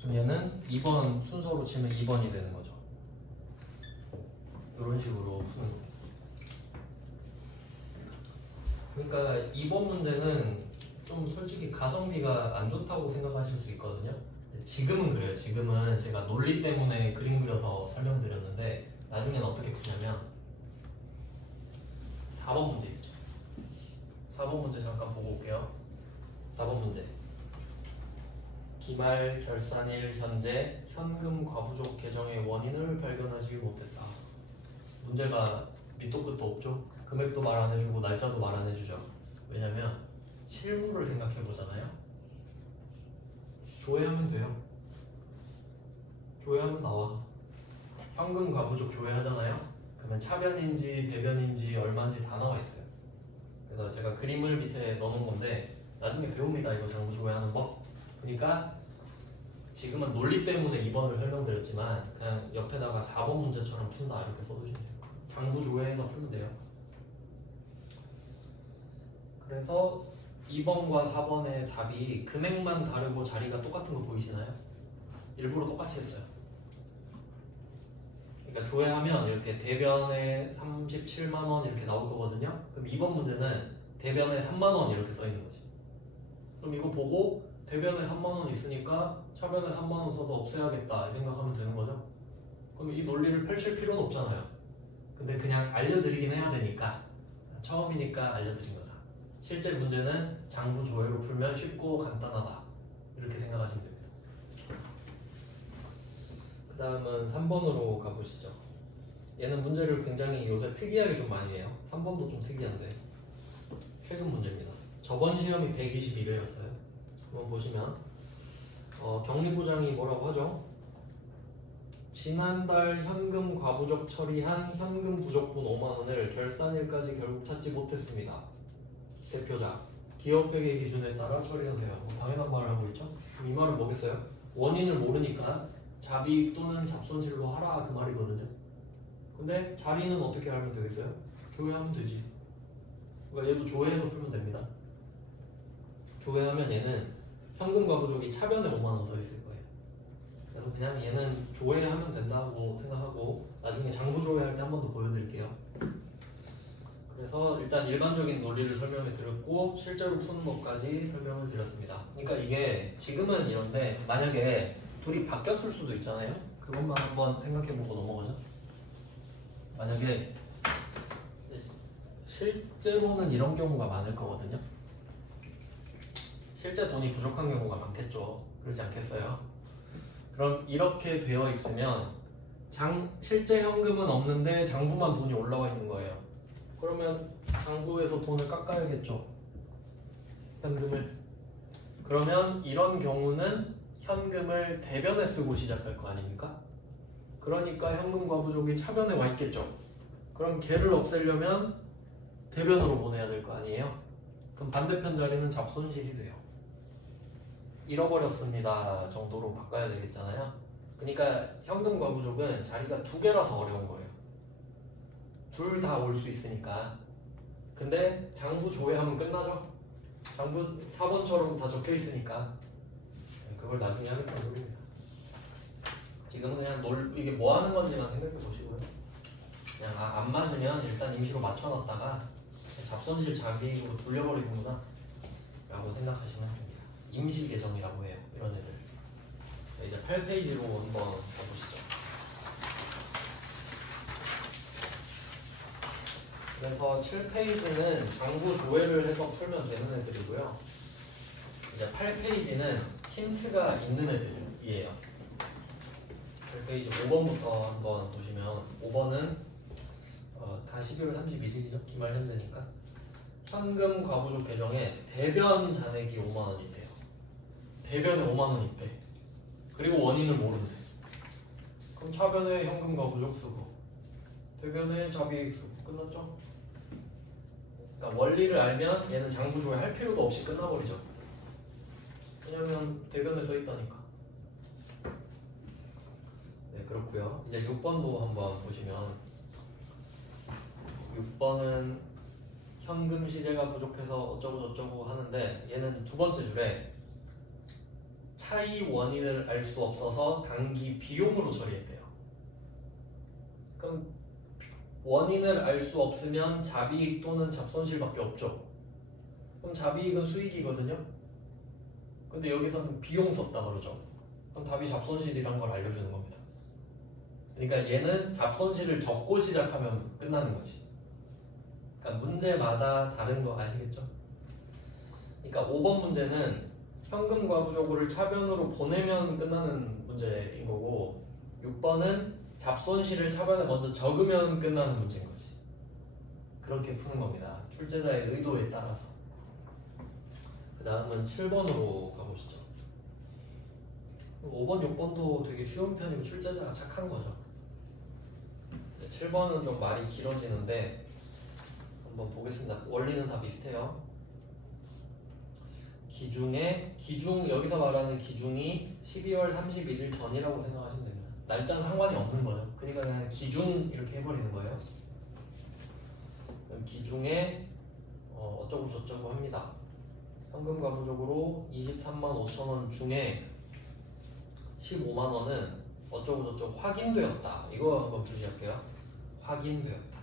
그럼 얘는 2번 순서로 치면 2번이 되는 거죠. 이런 식으로 푸는 거예요. 그러니까 2번 문제는 좀 솔직히 가성비가 안 좋다고 생각하실 수 있거든요. 지금은 그래요. 지금은 제가 논리 때문에 그림 그려서 설명드렸는데 나중에는 어떻게 푸냐면 4번 문제 있죠. 4번 문제 잠깐 보고 올게요. 4번 문제. 기말 결산일 현재 현금 과부족 계정의 원인을 발견하지 못했다. 문제가 밑도 끝도 없죠. 금액도 말 안 해주고 날짜도 말 안 해주죠. 왜냐면 실물을 생각해 보잖아요. 조회하면 돼요. 조회하면 나와. 현금 과부족 조회하잖아요. 그러면 차변인지 대변인지 얼마인지 다 나와 있어요. 그래서 제가 그림을 밑에 넣어놓은 건데 나중에 배웁니다. 이거 장부 조회하는 법. 그러니까 지금은 논리 때문에 2번을 설명드렸지만 그냥 옆에다가 4번 문제처럼 푼다 이렇게 써두시면 돼요. 장부 조회해서 풀면 돼요. 그래서 2번과 4번의 답이 금액만 다르고 자리가 똑같은 거 보이시나요? 일부러 똑같이 했어요. 그러니까 조회하면 이렇게 대변에 37만원 이렇게 나올 거거든요. 그럼 2번 문제는 대변에 3만원 이렇게 써 있는 거지. 그럼 이거 보고 대변에 3만원 있으니까 차변에 3만원 써서 없애야겠다 생각하면 되는 거죠. 그럼 이 논리를 펼칠 필요는 없잖아요. 근데 그냥 알려드리긴 해야 되니까 처음이니까 알려드린 거다. 실제 문제는 장부 조회로 풀면 쉽고 간단하다 이렇게 생각하시면 됩니다. 그 다음은 3번으로 가보시죠. 얘는 문제를 굉장히 요새 특이하게 좀 많이 해요. 3번도 좀 특이한데 최근 문제입니다. 저번 시험이 121회였어요. 한번 보시면 격리부장이 뭐라고 하죠? 지난달 현금 과부족 처리한 현금 부족분 5만원을 결산일까지 결국 찾지 못했습니다. 대표자, 기업회계 기준에 따라 처리하세요. 당연한 말을 하고 있죠? 그럼 이 말은 뭐겠어요? 원인을 모르니까 자비 또는 잡손실로 하라 그 말이거든요. 근데 자리는 어떻게 알면 되겠어요? 조회하면 되지. 그러니까 얘도 조회해서 풀면 됩니다. 조회하면 얘는 현금 과부족이 차변에 5만원 더 있을 거예요. 그래서 그냥 얘는 조회하면 된다고 생각하고 나중에 장부 조회할 때 한 번 더 보여드릴게요. 그래서 일단 일반적인 논리를 설명해 드렸고 실제로 푸는 것까지 설명을 드렸습니다. 그러니까 이게 지금은 이런데 만약에 둘이 바뀌었을 수도 있잖아요. 그것만 한번 생각해보고 넘어가죠. 만약에 실제로는 이런 경우가 많을 거거든요. 실제 돈이 부족한 경우가 많겠죠. 그렇지 않겠어요? 그럼 이렇게 되어 있으면 실제 현금은 없는데 장부만 돈이 올라와 있는 거예요. 그러면 장부에서 돈을 깎아야겠죠. 현금을. 그러면 이런 경우는 현금을 대변에 쓰고 시작할 거 아닙니까? 그러니까 현금 과부족이 차변에 와 있겠죠. 그럼 걔를 없애려면 대변으로 보내야 될 거 아니에요? 그럼 반대편 자리는 잡손실이 돼요. 잃어버렸습니다 정도로 바꿔야 되겠잖아요. 그러니까 현금 과부족은 자리가 두 개라서 어려운 거예요. 둘 다 올 수 있으니까. 근데 장부 조회하면 끝나죠. 장부 4번처럼 다 적혀 있으니까. 그걸 나중에 하겠다는 소리입니다. 지금은 그냥 이게 뭐 하는 건지만 생각해 보시고요. 그냥 안 맞으면 일단 임시로 맞춰놨다가 잡손실 자기로 돌려버리구나 라고 생각하시면 됩니다. 임시 계정이라고 해요. 이런 애들. 자, 이제 8페이지로 한번 가보시죠. 그래서 7페이지는 장부 조회를 해서 풀면 되는 애들이고요. 이제 8페이지는 힌트가 있는 애들이에요. 8페이지 5번부터 한번 보시면 5번은 다 12월 31일이죠. 기말 현재니까. 현금 과부족 계정에 대변 잔액이 5만원 있대요. 대변에 5만원 있대. 그리고 원인을 모른대. 그럼 차변에 현금 과부족 쓰고 대변에 자비익 쓰고 끝났죠? 그러니까 원리를 알면 얘는 장부 조회할 필요도 없이 끝나버리죠. 왜냐면 대변에 써있다니까. 네, 그렇고요. 이제 6번도 한번 보시면 6번은 현금 시제가 부족해서 어쩌고 저쩌고 하는데 얘는 두 번째 줄에 차이 원인을 알 수 없어서 당기 비용으로 처리했대요. 그럼 원인을 알 수 없으면 자비익 또는 잡손실밖에 없죠. 그럼 자비익은 수익이거든요. 근데 여기서는 비용 썼다 그러죠. 그럼 답이 잡손실이란 걸 알려주는 겁니다. 그러니까 얘는 잡손실을 적고 시작하면 끝나는 거지. 그러니까 문제마다 다른 거 아시겠죠? 그러니까 5번 문제는 현금 과부족을 차변으로 보내면 끝나는 문제인 거고 6번은 잡손실을 차변에 먼저 적으면 끝나는 문제인 거지. 그렇게 푸는 겁니다. 출제자의 의도에 따라서. 그 다음은 7번으로 가보시죠. 5번, 6번도 되게 쉬운 편이고 출제자가 착한 거죠. 7번은 좀 말이 길어지는데 한번 보겠습니다. 원리는 다 비슷해요. 여기서 말하는 기중이 12월 31일 전이라고 생각하시면 됩니다. 날짜는 상관이 없는 거죠. 그러니까 그냥 기중 이렇게 해버리는 거예요. 그럼 기중에 어쩌고 저쩌고 합니다. 현금 과부족으로 23만 5천 원 중에 15만 원은 어쩌고 저쩌고 확인되었다. 이거 한번 표시할게요. 확인되었다.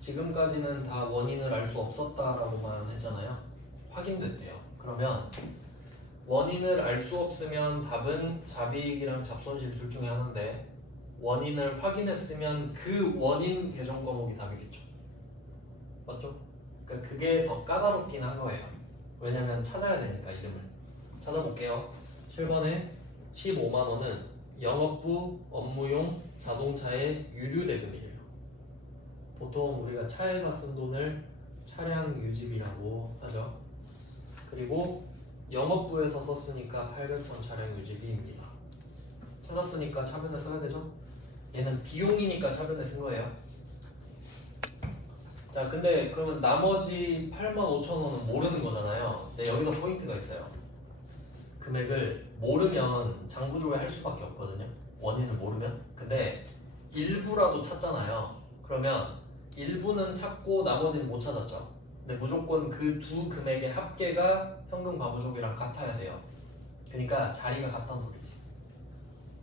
지금까지는 다 원인을 알 수 없었다라고만 했잖아요. 확인됐대요. 그러면 원인을 알 수 없으면 답은 자비익이랑 잡손실 둘 중에 하나인데 원인을 확인했으면 그 원인 계정 과목이 답이겠죠. 맞죠? 그러니까 그게 더 까다롭긴 한 거예요. 왜냐면 찾아야 되니까 이름을. 찾아볼게요. 7번에 15만 원은 영업부 업무용 자동차의 유류대금이에요. 보통 우리가 차에다 쓴 돈을 차량 유지비라고 하죠. 그리고 영업부에서 썼으니까 800톤 차량 유지비입니다. 찾았으니까 차변에 써야 되죠? 얘는 비용이니까 차변에 쓴 거예요. 자, 근데 그러면 나머지 85,000원은 모르는 거잖아요. 근데 여기서 포인트가 있어요. 금액을 모르면 장부조회 할 수밖에 없거든요. 원인을 모르면. 근데 일부라도 찾잖아요. 그러면 일부는 찾고 나머지는 못 찾았죠. 근데 무조건 그 두 금액의 합계가 현금 과부족이랑 같아야 돼요. 그러니까 자리가 같다는 소리지.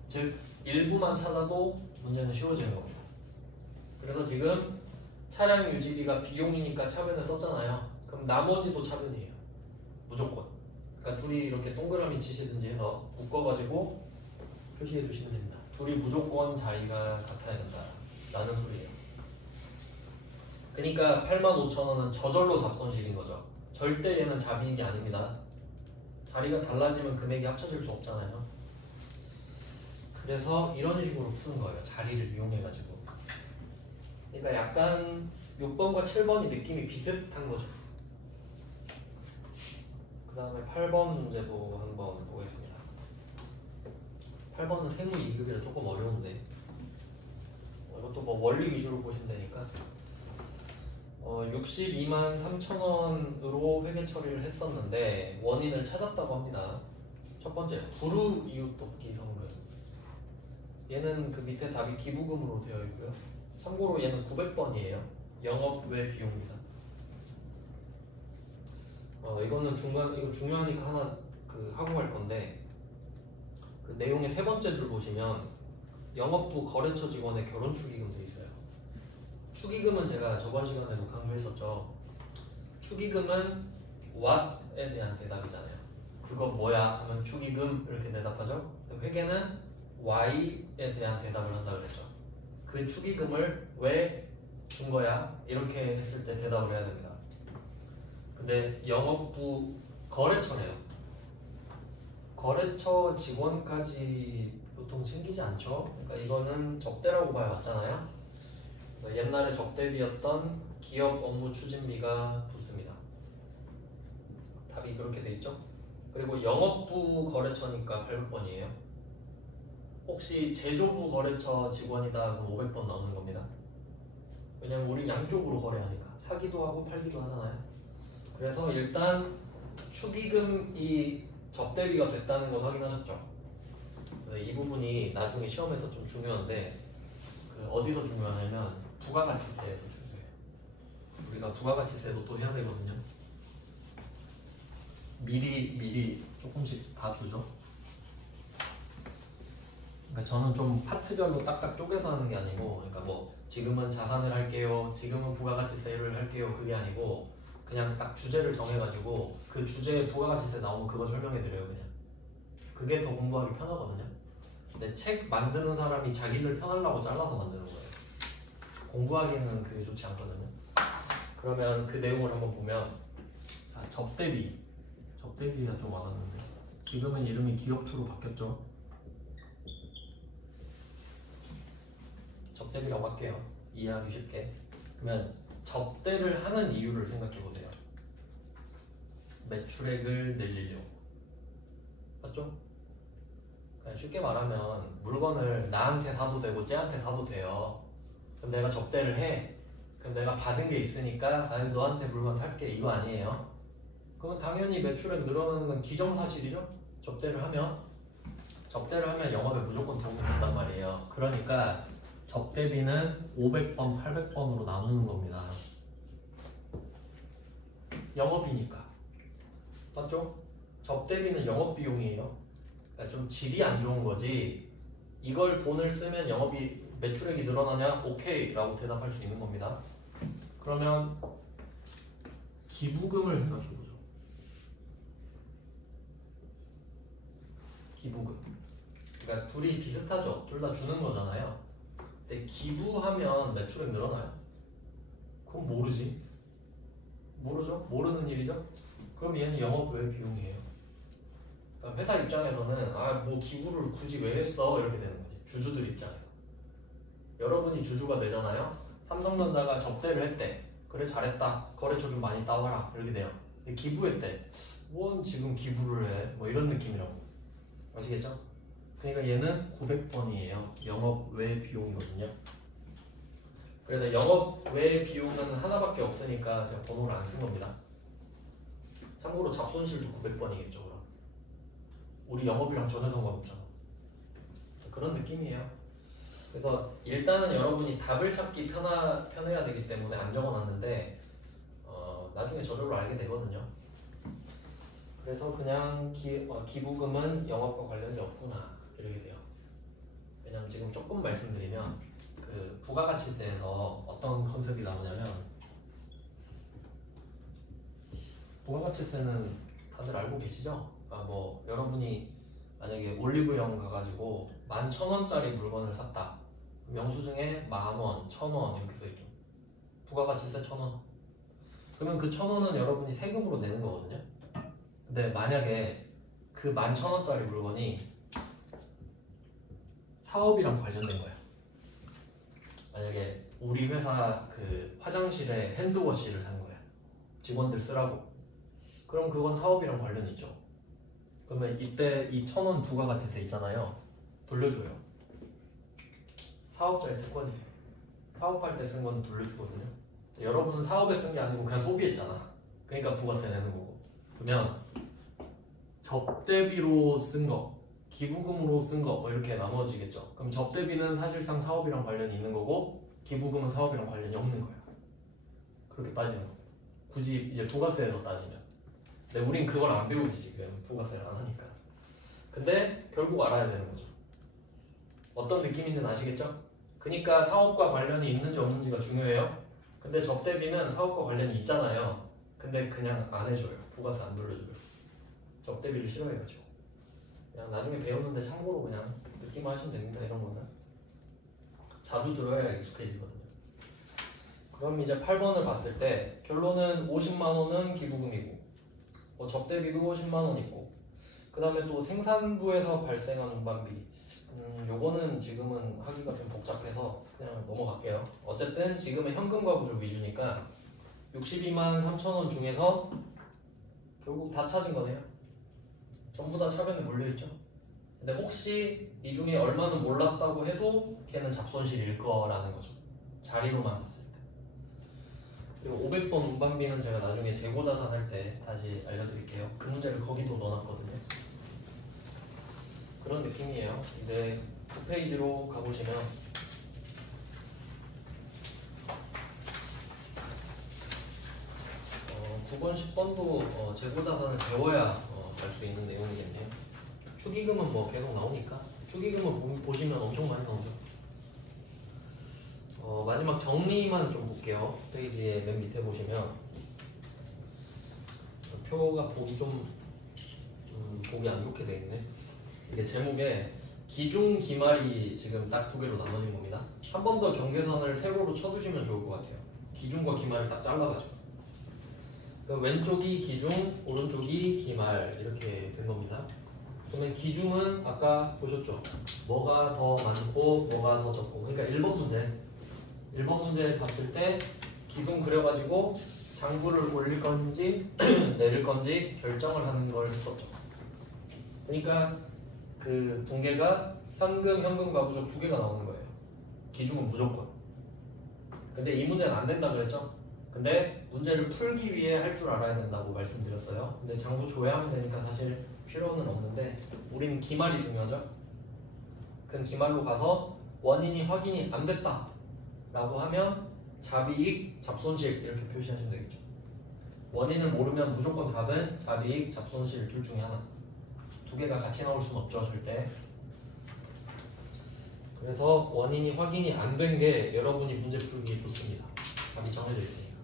즉 일부만 찾아도 문제는 쉬워지는 겁니다. 그래서 지금 차량 유지비가 비용이니까 차변에 썼잖아요. 그럼 나머지도 차변이에요. 무조건. 그러니까 둘이 이렇게 동그라미 치시든지 해서 묶어가지고 표시해 주시면 됩니다. 둘이 무조건 자리가 같아야 된다 라는 소리예요. 그러니까 85,000원은 저절로 잡손실인 거죠. 절대 얘는 자비익이 아닙니다. 자리가 달라지면 금액이 합쳐질 수 없잖아요. 그래서 이런 식으로 푸는 거예요. 자리를 이용해가지고. 그러니까 약간 6번과 7번이 느낌이 비슷한 거죠. 그 다음에 8번 문제도 한번 보겠습니다. 8번은 세무 2급이라 조금 어려운데 이것도 뭐 원리 위주로 보시면 되니까 62만 3천 원으로 회계 처리를 했었는데 원인을 찾았다고 합니다. 첫 번째, 불우 이웃 돕기 성금. 얘는 그 밑에 답이 기부금으로 되어 있고요. 참고로 얘는 900번이에요. 영업 외 비용입니다. 이거는 이거 중요하니까 하나 하고 갈 건데 그 내용의 세 번째 줄 보시면 영업부 거래처 직원의 결혼 축의금도 있어요. 축의금은 제가 저번 시간에도 강조했었죠. 축의금은 what에 대한 대답이잖아요. 그거 뭐야 하면 축의금 이렇게 대답하죠. 회계는 why에 대한 대답을 한다 그랬죠. 그 축의금을 왜 준 거야 이렇게 했을 때 대답을 해야 됩니다. 근데 영업부 거래처네요. 거래처 직원까지 보통 챙기지 않죠. 그러니까 이거는 접대라고 봐야 맞잖아요. 그래서 옛날에 접대비였던 기업 업무 추진비가 붙습니다. 답이 그렇게 돼 있죠. 그리고 영업부 거래처니까 800번이에요. 혹시 제조부 거래처 직원이다 그럼 500번 나오는 겁니다. 왜냐면 우리 양쪽으로 거래하니까 사기도 하고 팔기도 하잖아요. 그래서 일단 축의금이 접대비가 됐다는 거 확인하셨죠? 그래서 이 부분이 나중에 시험에서 좀 중요한데 그 어디서 중요하냐면 부가가치세에서 중요해요. 우리가 부가가치세도 또 해야 되거든요. 미리 조금씩 다 두죠. 그러니까 저는 좀 파트별로 딱딱 쪼개서 하는 게 아니고, 그러니까 뭐 지금은 자산을 할게요, 지금은 부가가치세를 할게요, 그게 아니고 그냥 딱 주제를 정해가지고 그 주제에 부가가치세 나오면 그거 설명해드려요. 그냥 그게 더 공부하기 편하거든요. 근데 책 만드는 사람이 자기들 편하려고 잘라서 만드는 거예요. 공부하기는 그게 좋지 않거든요. 그러면 그 내용을 한번 보면, 자, 접대비가 좀 와갔는데 지금은 이름이 기업추로 바뀌었죠. 접대비라고 할게요. 이해하기 쉽게. 그러면 접대를 하는 이유를 생각해 보세요. 매출액을 늘리려고. 맞죠? 그냥 쉽게 말하면 물건을 나한테 사도 되고 쟤한테 사도 돼요. 그럼 내가 접대를 해. 그럼 내가 받은 게 있으니까 아, 너한테 물건 살게 이거 아니에요? 그러면 당연히 매출액 늘어나는 건 기정사실이죠? 접대를 하면 영업에 무조건 도움이 된단 말이에요. 그러니까 접대비는 500번, 800번으로 나누는 겁니다. 영업이니까. 맞죠? 접대비는 영업비용이에요. 그러니까 좀 질이 안 좋은 거지. 이걸 돈을 쓰면 영업이 매출액이 늘어나냐? 오케이 라고 대답할 수 있는 겁니다. 그러면 기부금을 생각해보죠. 기부금. 그러니까 둘이 비슷하죠. 둘 다 주는 거잖아요. 근데 기부하면 매출액 늘어나요? 그럼 모르지. 모르죠? 모르는 일이죠? 그럼 얘는 영업 외 비용이에요. 그러니까 회사 입장에서는 아 뭐 기부를 굳이 왜 했어? 이렇게 되는 거지. 주주들 입장에서. 여러분이 주주가 되잖아요. 삼성전자가 접대를 했대. 그래 잘했다. 거래처 좀 많이 따와라. 이렇게 돼요. 근데 기부했대. 뭔 지금 기부를 해? 뭐 이런 느낌이라고. 아시겠죠? 그러니까 얘는 900번이에요. 영업 외 비용이거든요. 그래서 영업 외 비용은 하나밖에 없으니까 제가 번호를 안 쓴 겁니다. 참고로 잡손실도 900번이겠죠. 그럼 우리 영업이랑 전혀 상관없잖아. 그런 느낌이에요. 그래서 일단은 여러분이 답을 찾기 편해야 되기 때문에 안 적어놨는데 나중에 저절로 알게 되거든요. 그래서 그냥 기부금은 영업과 관련이 없구나 이렇게 돼요. 왜냐면 지금 조금 말씀드리면 그 부가가치세에서 어떤 컨셉이 나오냐면, 부가가치세는 다들 알고 계시죠? 그러니까 뭐 여러분이 만약에 올리브영 가가지고 11,000원짜리 물건을 샀다. 영수증에 10,000원, 1,000원 이렇게 써있죠. 부가가치세 1,000원. 그러면 그 1,000원은 여러분이 세금으로 내는 거거든요. 근데 만약에 그 11,000원짜리 물건이 사업이랑 관련된 거야. 만약에 우리 회사 그 화장실에 핸드워시를 산 거야. 직원들 쓰라고. 그럼 그건 사업이랑 관련이 있죠. 그러면 이때 이 1,000원 부가가치세 있잖아요. 돌려줘요. 사업자의 특권이에요. 사업할 때 쓴 건 돌려주거든요. 여러분은 사업에 쓴 게 아니고 그냥 소비했잖아. 그러니까 부가세 내는 거고. 그러면 접대비로 쓴 거, 기부금으로 쓴 거 뭐 이렇게 나눠지겠죠. 그럼 접대비는 사실상 사업이랑 관련이 있는 거고 기부금은 사업이랑 관련이 없는 거예요. 그렇게 빠지는 거. 굳이 이제 부가세에서 따지면. 근데 우린 그걸 안 배우지 지금. 부가세를 안 하니까. 근데 결국 알아야 되는 거죠. 어떤 느낌인지는 아시겠죠? 그러니까 사업과 관련이 있는지 없는지가 중요해요. 근데 접대비는 사업과 관련이 있잖아요. 근데 그냥 안 해줘요. 부가세 안 돌려줘요. 접대비를 싫어해가지고. 그냥 나중에 배우는데 참고로 그냥 듣기만 하시면 됩니다. 이런 거는 자주 들어야 익숙해지거든요. 그럼 이제 8번을 봤을 때 결론은 50만 원은 기부금이고 뭐 접대비도 50만 원 있고 그 다음에 또 생산부에서 발생한 운반비 요거는 지금은 하기가 좀 복잡해서 그냥 넘어갈게요. 어쨌든 지금은 현금과 부족 위주니까 62만 3천 원 중에서 결국 다 찾은 거네요. 전부 다 차변에 몰려있죠. 근데 혹시 이 중에 얼마는 몰랐다고 해도 걔는 잡손실일 거라는 거죠. 자리로만 봤을 때. 그리고 500번 운반비는 제가 나중에 재고자산 할 때 다시 알려드릴게요. 그 문제를 거기도 넣어놨거든요. 그런 느낌이에요. 이제 9페이지로 가보시면 9번, 10번도 재고자산을 배워야 알 수 있는 내용이겠네요. 축의금은 뭐 계속 나오니까 축의금은 보시면 엄청 많이 나오죠. 마지막 정리만 좀 볼게요. 페이지의 맨 밑에 보시면 표가 보기 좀 보기 안 좋게 돼 있네. 이게 제목에 기중 기말이 지금 딱 두 개로 나눠진 겁니다. 한 번 더 경계선을 세로로 쳐두시면 좋을 것 같아요. 기중과 기말을 딱 잘라가지고 왼쪽이 기중, 오른쪽이 기말 이렇게 된 겁니다. 그러면 기중은 아까 보셨죠? 뭐가 더 많고 뭐가 더 적고 그러니까 1번 문제 봤을 때 기둥 그려가지고 장부를 올릴 건지 내릴 건지 결정을 하는 걸 했었죠. 그러니까 그 붕괴가 현금과 부족 두 개가 나오는 거예요. 기중은 무조건. 근데 이 문제는 안 된다 그랬죠? 근데 문제를 풀기 위해 할 줄 알아야 된다고 말씀드렸어요. 근데 장부 조회하면 되니까 사실 필요는 없는데 우린 기말이 중요하죠? 그 기말로 가서 원인이 확인이 안 됐다 라고 하면 잡이익, 잡손실 이렇게 표시하시면 되겠죠. 원인을 모르면 무조건 답은 잡이익, 잡손실 둘 중에 하나. 두 개가 같이 나올 수는 없죠, 절대. 그래서 원인이 확인이 안 된 게 여러분이 문제 풀기 좋습니다. 답이 정해져 있으니까.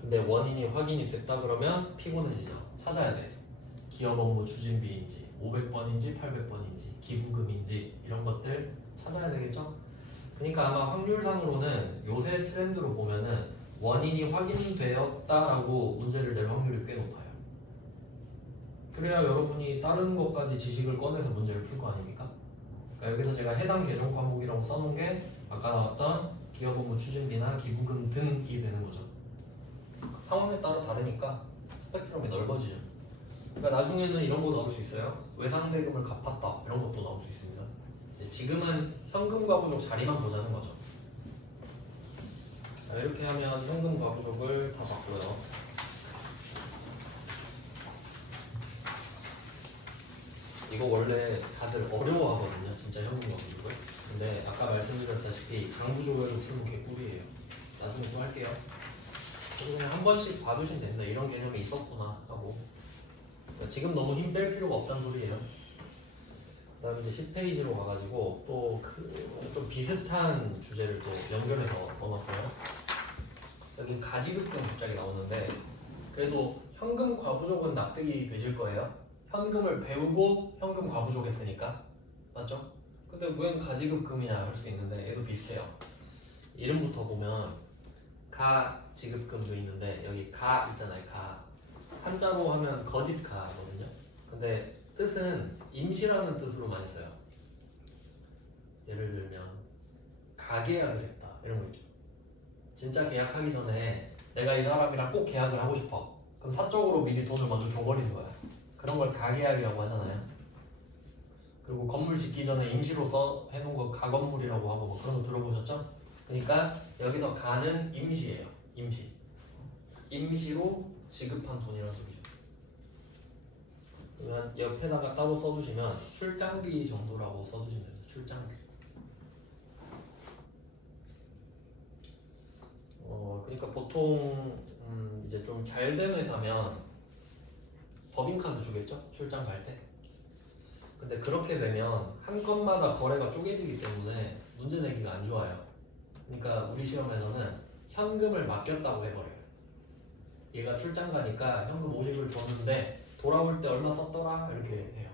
근데 원인이 확인이 됐다 그러면 피곤해지죠. 찾아야 돼. 기업 업무 추진비인지 500번인지 800번인지 기부금인지 이런 것들 찾아야 되겠죠. 그러니까 아마 확률상으로는 요새 트렌드로 보면은 원인이 확인되었다라고 문제를 낼 확률이 꽤 높아요. 그래야 여러분이 다른 것까지 지식을 꺼내서 문제를 풀 거 아닙니까? 그러니까 여기서 제가 해당 개정 과목이라고 써놓은 게 아까 나왔던 기업 업무 추진비나 기부금 등이 되는 거죠. 상황에 따라 다르니까 스펙트럼이 넓어지죠. 그러니까 나중에는 이런 거 나올 수 있어요. 외상대금을 갚았다 이런 것도 나올 수 있습니다. 지금은 현금과 부족 자리만 보자는 거죠. 자, 이렇게 하면 현금과 부족을 다 봤고요. 이거 원래 다들 어려워하거든요. 진짜 현금과 부족을. 근데 아까 말씀드렸다시피 강부족을 풀면 개꿀이에요. 나중에 또 할게요. 그냥 한 번씩 봐두시면 됩니다. 이런 개념이 있었구나 하고. 그러니까 지금 너무 힘 뺄 필요가 없다는 소리예요. 그 다음에 이제 10페이지로 가가지고 또 좀 비슷한 주제를 또 연결해서 넣어놨어요. 여기 가지급금 갑자기 나오는데 그래도 현금 과부족은 납득이 되실 거예요. 현금을 배우고 현금 과부족 했으니까. 맞죠? 근데 왜 가지급금이냐 할 수 있는데 얘도 비슷해요. 이름부터 보면 가지급금도 있는데 여기 가 있잖아요. 가 한자로 하면 거짓가거든요. 근데 뜻은 임시라는 뜻으로 많이 써요. 예를 들면 가계약을 했다 이런 거 있죠. 진짜 계약하기 전에 내가 이 사람이랑 꼭 계약을 하고 싶어. 그럼 사적으로 미리 돈을 먼저 줘버리는 거야. 그런 걸 가계약이라고 하잖아요. 그리고 건물 짓기 전에 임시로 해놓은 거 가건물이라고 하고 뭐 그런 거 들어보셨죠? 그러니까 여기서 가는 임시예요. 임시. 임시로 지급한 돈이라는 소리죠. 그러면 옆에다가 따로 써두시면 출장비 정도라고 써두시면 됩니다. 출장비. 그러니까 보통 이제 좀 잘 된 회사면 법인카드 주겠죠? 출장 갈 때. 근데 그렇게 되면 한 건마다 거래가 쪼개지기 때문에 문제 내기가 안 좋아요. 그러니까 우리 시험에서는 현금을 맡겼다고 해버려요. 얘가 출장 가니까 현금 50을 줬는데 돌아올 때 얼마 썼더라 이렇게 해요.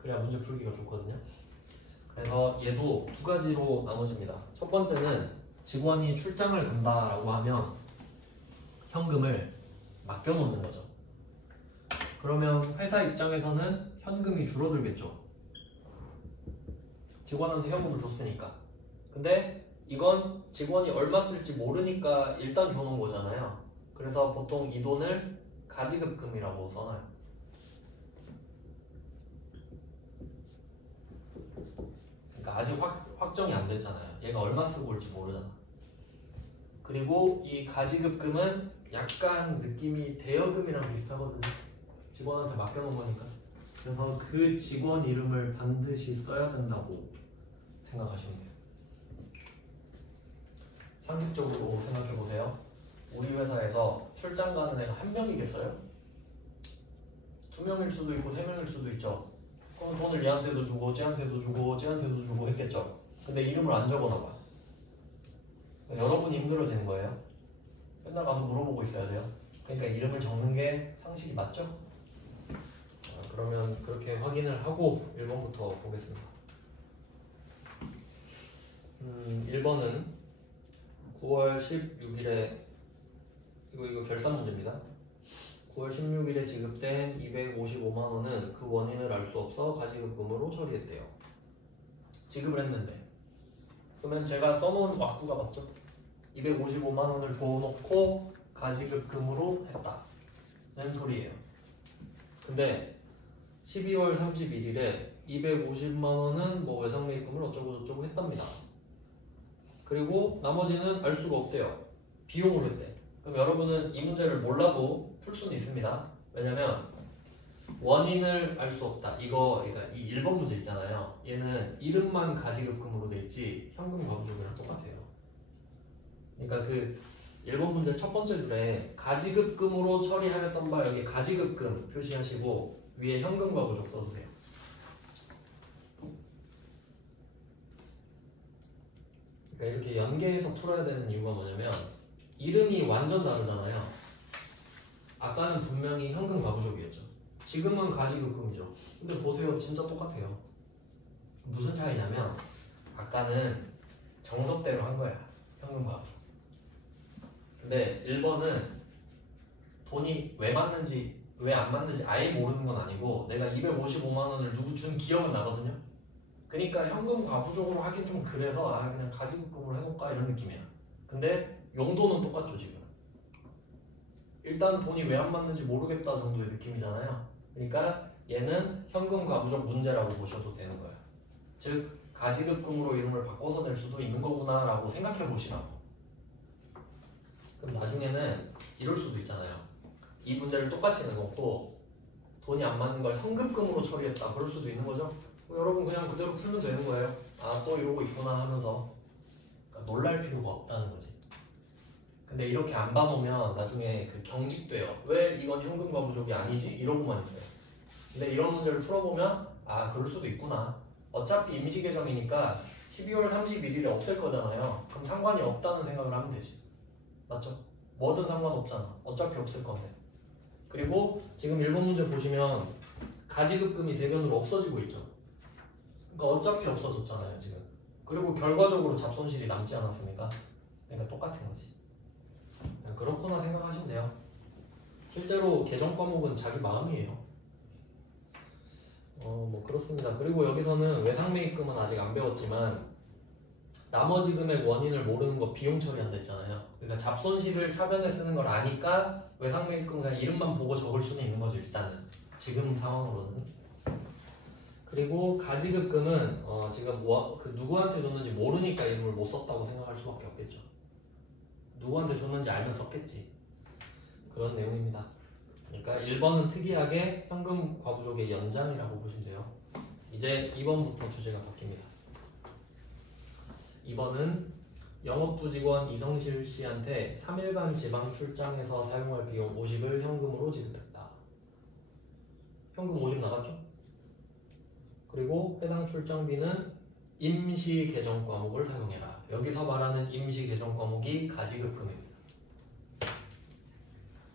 그래야 문제 풀기가 좋거든요. 그래서 얘도 두 가지로 나눠집니다. 첫 번째는 직원이 출장을 간다라고 하면 현금을 맡겨놓는 거죠. 그러면 회사 입장에서는 현금이 줄어들겠죠. 직원한테 현금을 줬으니까. 근데 이건 직원이 얼마 쓸지 모르니까 일단 줘놓은 거잖아요. 그래서 보통 이 돈을 가지급금이라고 써놔요. 그러니까 아직 확정이 안 됐잖아요. 얘가 얼마 쓰고 올지 모르잖아. 그리고 이 가지급금은 약간 느낌이 대여금이랑 비슷하거든요. 직원한테 맡겨놓은 거니까. 그래서 그 직원 이름을 반드시 써야 된다고 생각하시면 돼요. 상식적으로 생각해보세요. 우리 회사에서 출장 가는 애가 한 명이겠어요? 두 명일 수도 있고 세 명일 수도 있죠. 그럼 돈을 얘한테도 주고 쟤한테도 주고 쟤한테도 주고 했겠죠. 근데 이름을 안 적어놔봐. 여러분이 힘들어지는 거예요. 맨날 가서 물어보고 있어야 돼요. 그러니까 이름을 적는 게 상식이 맞죠? 그러면 그렇게 확인을 하고 1번부터 보겠습니다. 1번은 9월 16일에 이거 결산 문제입니다. 9월 16일에 지급된 255만 원은 그 원인을 알 수 없어 가지급금으로 처리했대요. 지급을 했는데 그러면 제가 써놓은 왁구가 맞죠? 255만 원을 줘놓고 가지급금으로 했다는 소리예요. 근데 12월 31일에 250만 원은 뭐 외상매입금을 어쩌고 했답니다. 그리고 나머지는 알 수가 없대요. 비용으로 했대. 그럼 여러분은 이 문제를 몰라도 풀 수는 있습니다. 왜냐면 원인을 알 수 없다. 그러니까 이 1번 문제 있잖아요. 얘는 이름만 가지급금으로 돼 있지 현금 과부족이랑 똑같아요. 그러니까 그 1번 문제 첫 번째 줄에 가지급금으로 처리하였던 바 여기 가지급금 표시하시고 위에 현금 과부족 써도 돼요. 그러니까 이렇게 연계해서 풀어야 되는 이유가 뭐냐면 이름이 완전 다르잖아요. 아까는 분명히 현금 과부족이었죠. 지금은 가지급금이죠. 근데 보세요, 진짜 똑같아요. 무슨 차이냐면 아까는 정석대로 한 거야, 현금 과부족. 근데 1번은 돈이 왜 맞는지 왜 안 맞는지 아예 모르는 건 아니고 내가 255만 원을 누구 준 기억은 나거든요. 그러니까 현금 과부족으로 하긴 좀 그래서 그냥 가지급금으로 해놓을까 이런 느낌이야. 근데 용도는 똑같죠 지금. 일단 돈이 왜 안 맞는지 모르겠다 정도의 느낌이잖아요. 그러니까 얘는 현금 과부족 문제라고 보셔도 되는 거예요. 즉 가지급금으로 이름을 바꿔서 낼 수도 있는 거구나 라고 생각해 보시라고. 그럼 나중에는 이럴 수도 있잖아요. 이 문제를 똑같이 내놓고 돈이 안 맞는 걸 성급금으로 처리했다 그럴 수도 있는 거죠. 여러분 그냥 그대로 풀면 되는 거예요. 또 이러고 있구나 하면서. 그러니까 놀랄 필요가 없다는 거지. 근데 이렇게 안 봐놓으면 나중에 그 경직돼요. 왜 이건 현금 과부족이 아니지? 이러고만 있어요. 근데 이런 문제를 풀어보면 그럴 수도 있구나. 어차피 임시개정이니까 12월 31일에 없앨 거잖아요. 그럼 상관이 없다는 생각을 하면 되지. 맞죠? 뭐든 상관없잖아. 어차피 없을 건데. 그리고 지금 1번 문제 보시면 가지급금이 대변으로 없어지고 있죠. 그러니까 어차피 없어졌잖아요 지금. 그리고 결과적으로 잡손실이 남지 않았습니까? 그러니까 똑같은 거지. 그냥 그렇구나 생각하시면 돼요. 실제로 개정 과목은 자기 마음이에요. 뭐 그렇습니다. 그리고 여기서는 외상매입금은 아직 안 배웠지만 나머지 금액 원인을 모르는 거 비용 처리한다 했잖아요. 그러니까 잡손실을 차변에 쓰는 걸 아니까 외상매입금 그냥 이름만 보고 적을 수는 있는 거죠 일단은. 지금 상황으로는. 그리고 가지급금은 지금 누구한테 줬는지 모르니까 이름을 못 썼다고 생각할 수밖에 없겠죠. 누구한테 줬는지 알면 썼겠지. 그런 내용입니다. 그러니까 1번은 특이하게 현금 과부족의 연장이라고 보시면 돼요. 이제 2번부터 주제가 바뀝니다. 2번은 영업부 직원 이성실 씨한테 3일간 지방 출장에서 사용할 비용 50을 현금으로 지급했다. 현금 50 나갔죠? 그리고 해당 출장비는 임시 계정 과목을 사용해라. 여기서 말하는 임시 계정 과목이 가지급금입니다.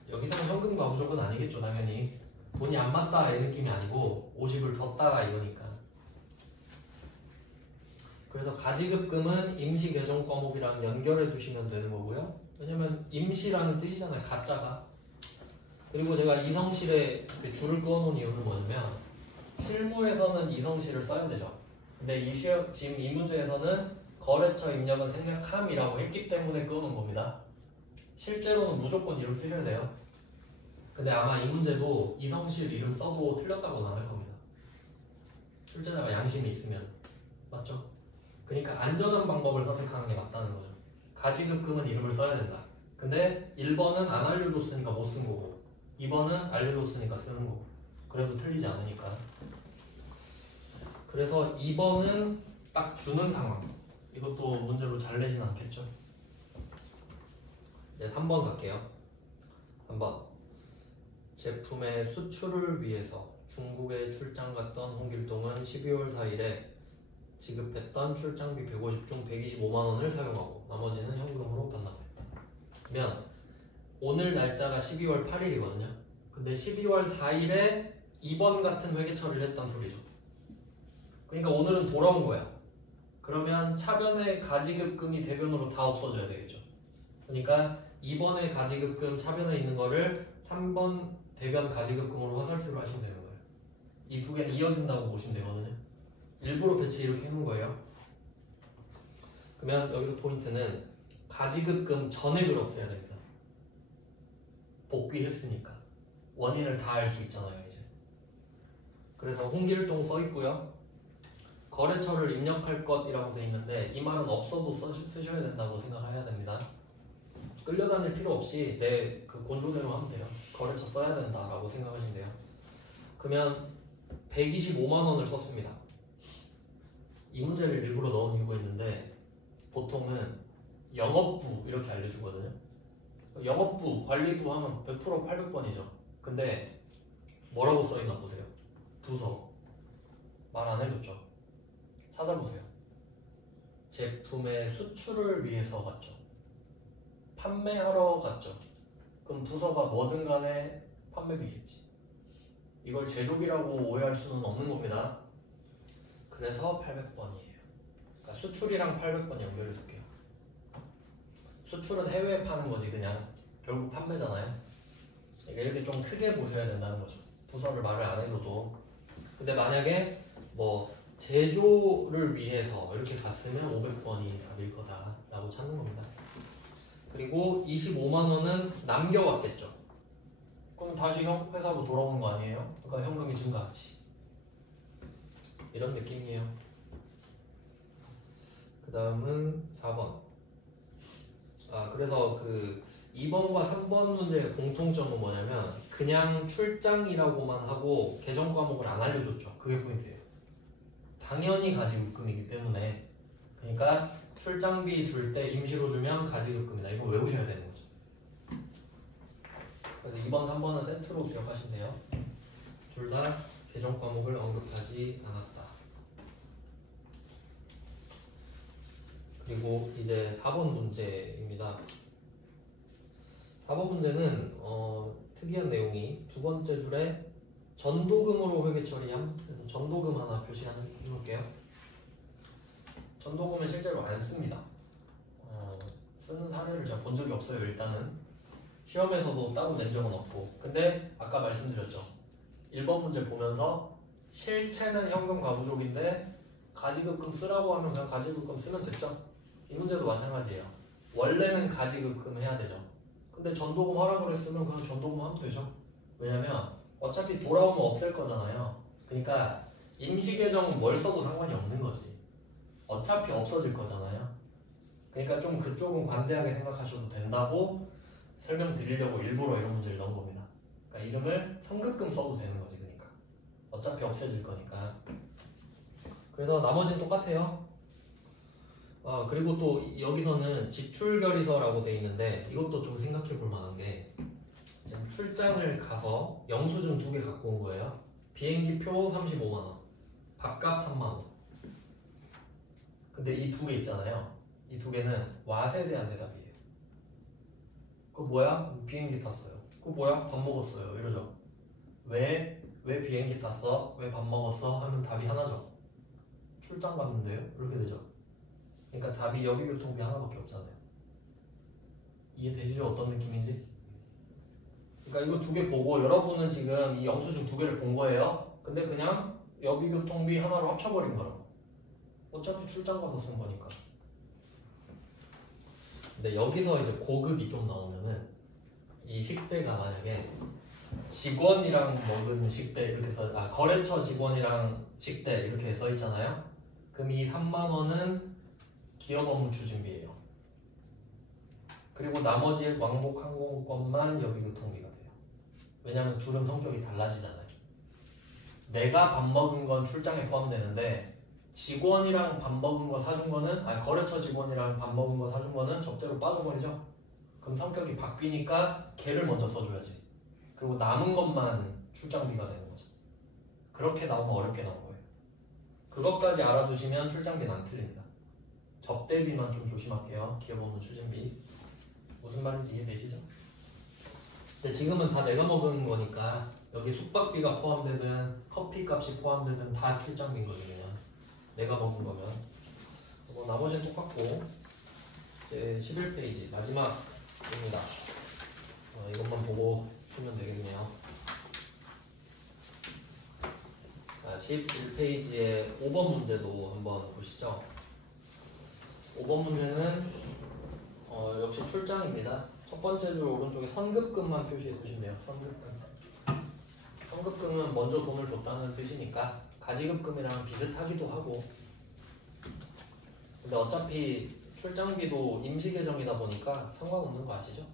여기서는 현금 과부족은 아니겠죠, 당연히. 돈이 안 맞다 이 느낌이 아니고 50을 줬다 이거니까. 그래서 가지급금은 임시 계정 과목이랑 연결해 두시면 되는 거고요. 왜냐면 임시라는 뜻이잖아요, 가짜가. 그리고 제가 이성실에 이렇게 줄을 그어놓은 이유는 뭐냐면 실무에서는 이성실을 써야 되죠. 근데 지금 이 문제에서는 거래처 입력은 생략함이라고 했기 때문에 그어놓은 겁니다. 실제로는 무조건 이름 쓰셔야 돼요. 근데 아마 이 문제도 이성실 이름 써도 틀렸다고는 안 할 겁니다. 출제자가 양심이 있으면. 맞죠? 그러니까 안전한 방법을 선택하는 게 맞다는 거죠. 가지급금은 이름을 써야 된다. 근데 1번은 안 알려줬으니까 못 쓴 거고 2번은 알려줬으니까 쓰는 거고 그래도 틀리지 않으니까. 그래서 2번은 딱 주는 상황. 이것도 문제로 잘 내진 않겠죠. 이제 3번 갈게요. 3번. 제품의 수출을 위해서 중국에 출장 갔던 홍길동은 12월 4일에 지급했던 출장비 150 중 125만 원을 사용하고 나머지는 현금으로 반납했다. 그러면 오늘 날짜가 12월 8일이거든요. 근데 12월 4일에 2번 같은 회계 처리를 했단 소리죠. 그러니까 오늘은 돌아온 거야. 그러면 차변의 가지급금이 대변으로 다 없어져야 되겠죠. 그러니까 2번의 가지급금 차변에 있는 거를 3번 대변 가지급금으로 화살표를 하시면 되는 거예요. 이 두 개는 이어진다고 보시면 되거든요. 일부러 배치 이렇게 해놓은 거예요. 그러면 여기서 포인트는 가지급금 전액을 없애야 됩니다. 복귀했으니까 원인을 다 알 수 있잖아요 이제. 그래서 홍길동 써 있고요. 거래처를 입력할 것이라고 돼 있는데 이 말은 없어도 쓰셔야 된다고 생각해야 됩니다. 끌려다닐 필요 없이 내 그 곤조대로 하면 돼요. 거래처 써야 된다라고 생각하시면 돼요. 그러면 125만 원을 썼습니다. 이 문제를 일부러 넣은 이유가 있는데 보통은 영업부 이렇게 알려주거든요. 영업부, 관리부 하면 100% 800번이죠. 근데 뭐라고 써있나 보세요. 부서. 말 안 해줬죠. 찾아보세요. 제품의 수출을 위해서 갔죠. 판매하러 갔죠. 그럼 부서가 뭐든 간에 판매비겠지. 이걸 제조비라고 오해할 수는 없는 겁니다. 그래서 800번이에요. 그러니까 수출이랑 800번 연결해 줄게요. 수출은 해외에 파는 거지 그냥. 결국 판매잖아요. 그러니까 이렇게 좀 크게 보셔야 된다는 거죠. 부서를 말을 안 해줘도. 근데 만약에 뭐 제조를 위해서 이렇게 갔으면 500번이 답일 거다라고 찾는 겁니다. 그리고 25만 원은 남겨왔겠죠. 그럼 다시 회사로 돌아오는 거 아니에요? 그러니까 현금이 증가하지. 이런 느낌이에요. 그 다음은 4번. 그래서 그 2번과 3번 문제의 공통점은 뭐냐면 그냥 출장이라고만 하고 계정 과목을 안 알려줬죠. 그게 포인트예요. 당연히 가지급금이기 때문에. 그러니까 출장비 줄 때 임시로 주면 가지급금이다. 이거 외우셔야 되는 거죠. 그래서 2번, 3번은 세트로 기억하시면 돼요. 둘 다 계정 과목을 언급하지 않았다. 그리고 이제 4번 문제입니다. 4번 문제는 특이한 내용이 두 번째 줄에 전도금으로 회계 처리함. 그래서 전도금 하나 표시해놓을게요. 전도금을 실제로 안 씁니다. 쓰는 사례를 제가 본 적이 없어요. 일단은 시험에서도 따로 낸 적은 없고. 근데 아까 말씀드렸죠. 1번 문제 보면서 실체는 현금 과부족인데 가지급금 쓰라고 하면 그냥 가지급금 쓰면 됐죠. 이 문제도 마찬가지예요. 원래는 가지급금 해야 되죠. 근데 전도금 하라고 그랬으면 그냥 전도금 하면 되죠. 왜냐면 어차피 돌아오면 없앨 거잖아요. 그러니까 임시계정 뭘 써도 상관이 없는 거지. 어차피 없어질 거잖아요. 그러니까 좀 그쪽은 관대하게 생각하셔도 된다고 설명드리려고 일부러 이런 문제를 넣은 겁니다. 그러니까 이름을 성급금 써도 되는 거지. 그러니까 어차피 없어질 거니까. 그래서 나머지는 똑같아요. 그리고 또 여기서는 지출결의서라고 돼 있는데 이것도 좀 생각해 볼 만한 게 지금 출장을 가서 영수증 2개 갖고 온 거예요. 비행기표 35만 원, 밥값 3만원. 근데 이 두 개 있잖아요. 이 두 개는 왓에 대한 대답이에요. 그거 뭐야? 비행기 탔어요. 그거 뭐야? 밥 먹었어요. 이러죠. 왜 비행기 탔어? 왜 밥 먹었어? 하면 답이 하나죠. 출장 갔는데요? 이렇게 되죠. 그러니까 답이 여기교통비 하나밖에 없잖아요. 이해되시죠? 어떤 느낌인지? 그러니까 이거 두 개 보고 여러분은 지금 이 영수증 두 개를 본 거예요. 근데 그냥 여기교통비 하나로 합쳐버린 거라고. 어차피 출장 가서 쓴 거니까. 근데 여기서 이제 고급이 좀 나오면은 이 식대가 만약에 직원이랑 먹은 식대 이렇게 거래처 직원이랑 식대 이렇게 써 있잖아요. 그럼 이 3만 원은 기업 업무 추진비예요. 그리고 나머지 왕복 항공권만 여기교통비가 돼요. 왜냐면 둘은 성격이 달라지잖아요. 내가 밥 먹은 건 출장에 포함되는데 직원이랑 밥 먹은 거 사준 거는 거래처 직원이랑 밥 먹은 거 사준 거는 적재로 빠져버리죠. 그럼 성격이 바뀌니까 걔를 먼저 써줘야지. 그리고 남은 것만 출장비가 되는 거죠. 그렇게 나오면 어렵게 나온 거예요. 그것까지 알아두시면 출장비는 안 틀립니다. 접대비만 좀 조심할게요. 기업 업무 추진비. 무슨 말인지 이해되시죠? 근데 지금은 다 내가 먹은 거니까 여기 숙박비가 포함되든 커피값이 포함되든 다 출장비인 거죠. 그냥 내가 먹은 거면. 나머지는 똑같고 이제 11페이지 마지막입니다. 이것만 보고 풀면 되겠네요. 11페이지의 5번 문제도 한번 보시죠. 5번 문제는 역시 출장입니다. 첫 번째 줄 오른쪽에 선급금만 표시해 두시면 돼요. 선급금. 선급금은 먼저 돈을 줬다는 뜻이니까 가지급금이랑 비슷하기도 하고, 근데 어차피 출장비도 임시계정이다 보니까 상관없는 거 아시죠?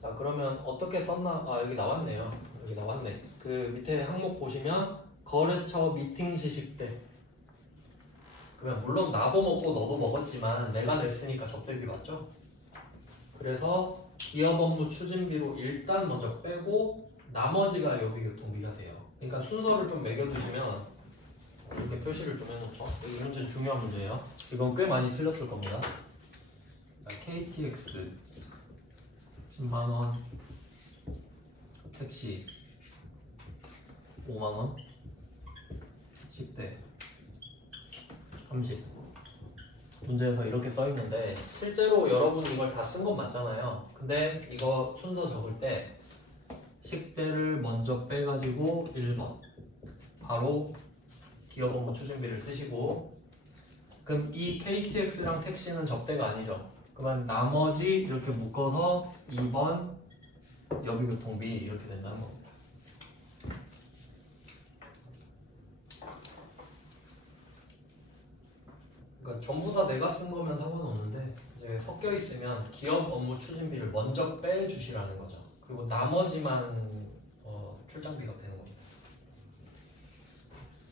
자, 그러면 어떻게 썼나? 여기 나왔네요. 여기 나왔네. 그 밑에 항목 보시면 거래처 미팅 시식 때, 그러면 물론 나도 먹고 너도 먹었지만 내가 냈으니까 접대비 맞죠? 그래서 기업 업무 추진비로 일단 먼저 빼고 나머지가 여기교통비가 돼요. 그러니까 순서를 좀 매겨두시면 이렇게 표시를 좀 해놓죠. 이 문제 중요한 문제예요. 이건 꽤 많이 틀렸을 겁니다. KTX 10만원, 택시 5만원, 식대 30. 문제에서 이렇게 써있는데 실제로 여러분 이걸 다 쓴 건 맞잖아요. 근데 이거 순서 적을 때 식대를 먼저 빼가지고 1번 바로 기업 업무 추진비를 쓰시고, 그럼 이 KTX랑 택시는 접대가 아니죠. 그러면 나머지 이렇게 묶어서 2번 여기교통비 이렇게 된다는 겁니다. 그러니까 전부 다 내가 쓴 거면 상관없는데 이제 섞여 있으면 기업 업무 추진비를 먼저 빼주시라는 거죠. 그리고 나머지만 출장비가 되는 겁니다.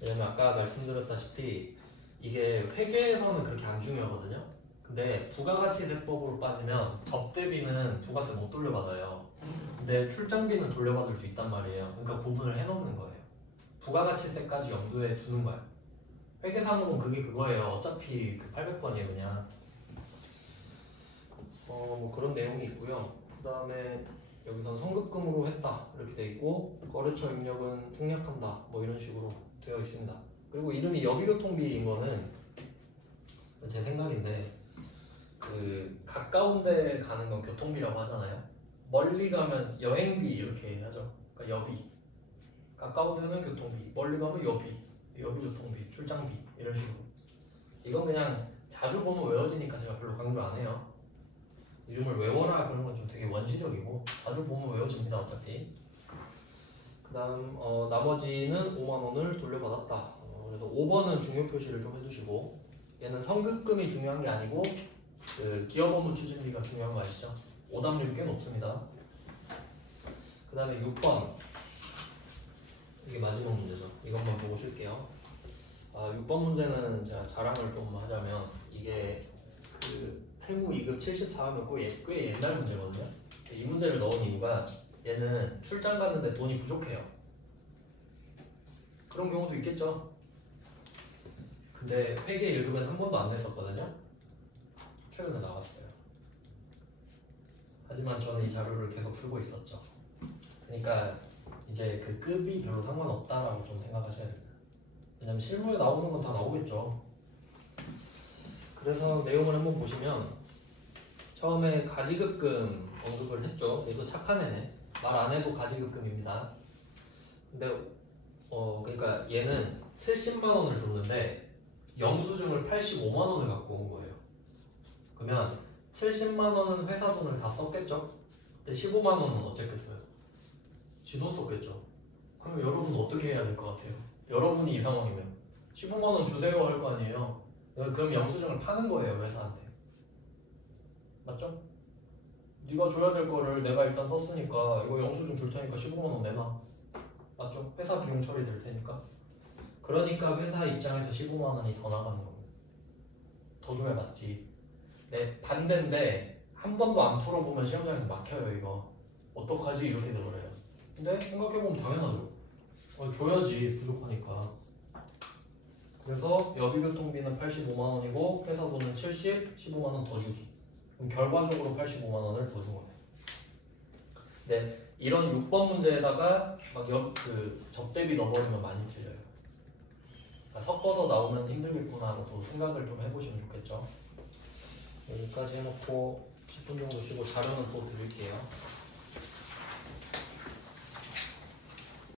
왜냐면 아까 말씀드렸다시피 이게 회계에서는 그렇게 안 중요하거든요. 근데 부가가치세법으로 빠지면 접대비는 부가세 못 돌려받아요. 근데 출장비는 돌려받을 수 있단 말이에요. 그러니까 구분을 해놓는 거예요. 부가가치세까지 염두에 두는 거예요. 회계상으로는 그게 그거예요. 어차피 그 800번이에요 그냥. 뭐 그런 내용이 있고요. 그 다음에 여기선 성급금으로 했다 이렇게 돼 있고, 거래처 입력은 생략한다 뭐 이런 식으로 되어 있습니다. 그리고 이름이 여기교통비인 거는 제 생각인데, 그 가까운 데 가는 건 교통비라고 하잖아요. 멀리 가면 여행비 이렇게 하죠. 그러니까 여비. 가까운 데는 교통비, 멀리 가면 여비, 여비교통비, 출장비 이런 식으로. 이건 그냥 자주 보면 외워지니까 제가 별로 강조 안 해요. 이름을 외워라 그런 건 좀 되게 원시적이고 자주 보면 외워집니다 어차피. 그 다음 나머지는 5만원을 돌려받았다. 그래서 5번은 중요 표시를 좀 해주시고, 얘는 성급금이 중요한 게 아니고 그 기업 업무 추진비가 중요한 거 아시죠? 오답률이 꽤 높습니다. 그 다음에 6번, 이게 마지막 문제죠. 이것만 보고 쉴게요. 6번 문제는 제가 자랑을 좀 하자면 이게 그 세무 2급 74하면 꽤 옛날 문제거든요. 이 문제를 넣은 이유가 얘는 출장 갔는데 돈이 부족해요. 그런 경우도 있겠죠. 근데 회계 1급은 한 번도 안 냈었거든요. 최근에 나왔어요. 하지만 저는 이 자료를 계속 쓰고 있었죠. 그러니까 이제 그 급이 별로 상관없다라고 좀 생각하셔야 됩니다. 왜냐면 실무에 나오는 건 다 나오겠죠. 그래서 내용을 한번 보시면 처음에 가지급금 언급을 했죠. 얘도 착한 애네. 말 안 해도 가지급금입니다. 근데 그러니까 얘는 70만 원을 줬는데 영수증을 85만 원을 갖고 온 거예요. 그러면 70만 원은 회사 돈을 다 썼겠죠? 근데 15만 원은 어쨌겠어요? 지 돈 썼겠죠? 그럼 여러분 어떻게 해야 될 것 같아요? 여러분이 이 상황이면 15만 원 주세요 할 거 아니에요? 그럼 영수증을 파는 거예요, 회사한테. 맞죠? 네가 줘야 될 거를 내가 일단 썼으니까 이거 영수증 줄 테니까 15만 원 내놔. 맞죠? 회사 비용 처리될 테니까. 그러니까 회사 입장에서 15만 원이 더 나가는 겁니다. 더 줘야 맞지. 네, 반대인데 한 번도 안 풀어보면 시험장에서 막혀요 이거. 어떡하지? 이렇게 돼버려요. 근데 생각해보면 당연하죠. 줘야지 부족하니까. 그래서 여비교통비는 85만 원이고 회사 돈은 70, 15만 원 더 주기. 그럼 결과적으로 85만 원을 더 준 거예요. 네, 이런 6번 문제에다가 그 접대비 넣어버리면 많이 틀려요. 그러니까 섞어서 나오면 힘들겠구나 하고 생각을 좀 해보시면 좋겠죠. 여기까지 해놓고 10분 정도 쉬고 자료는 또 드릴게요.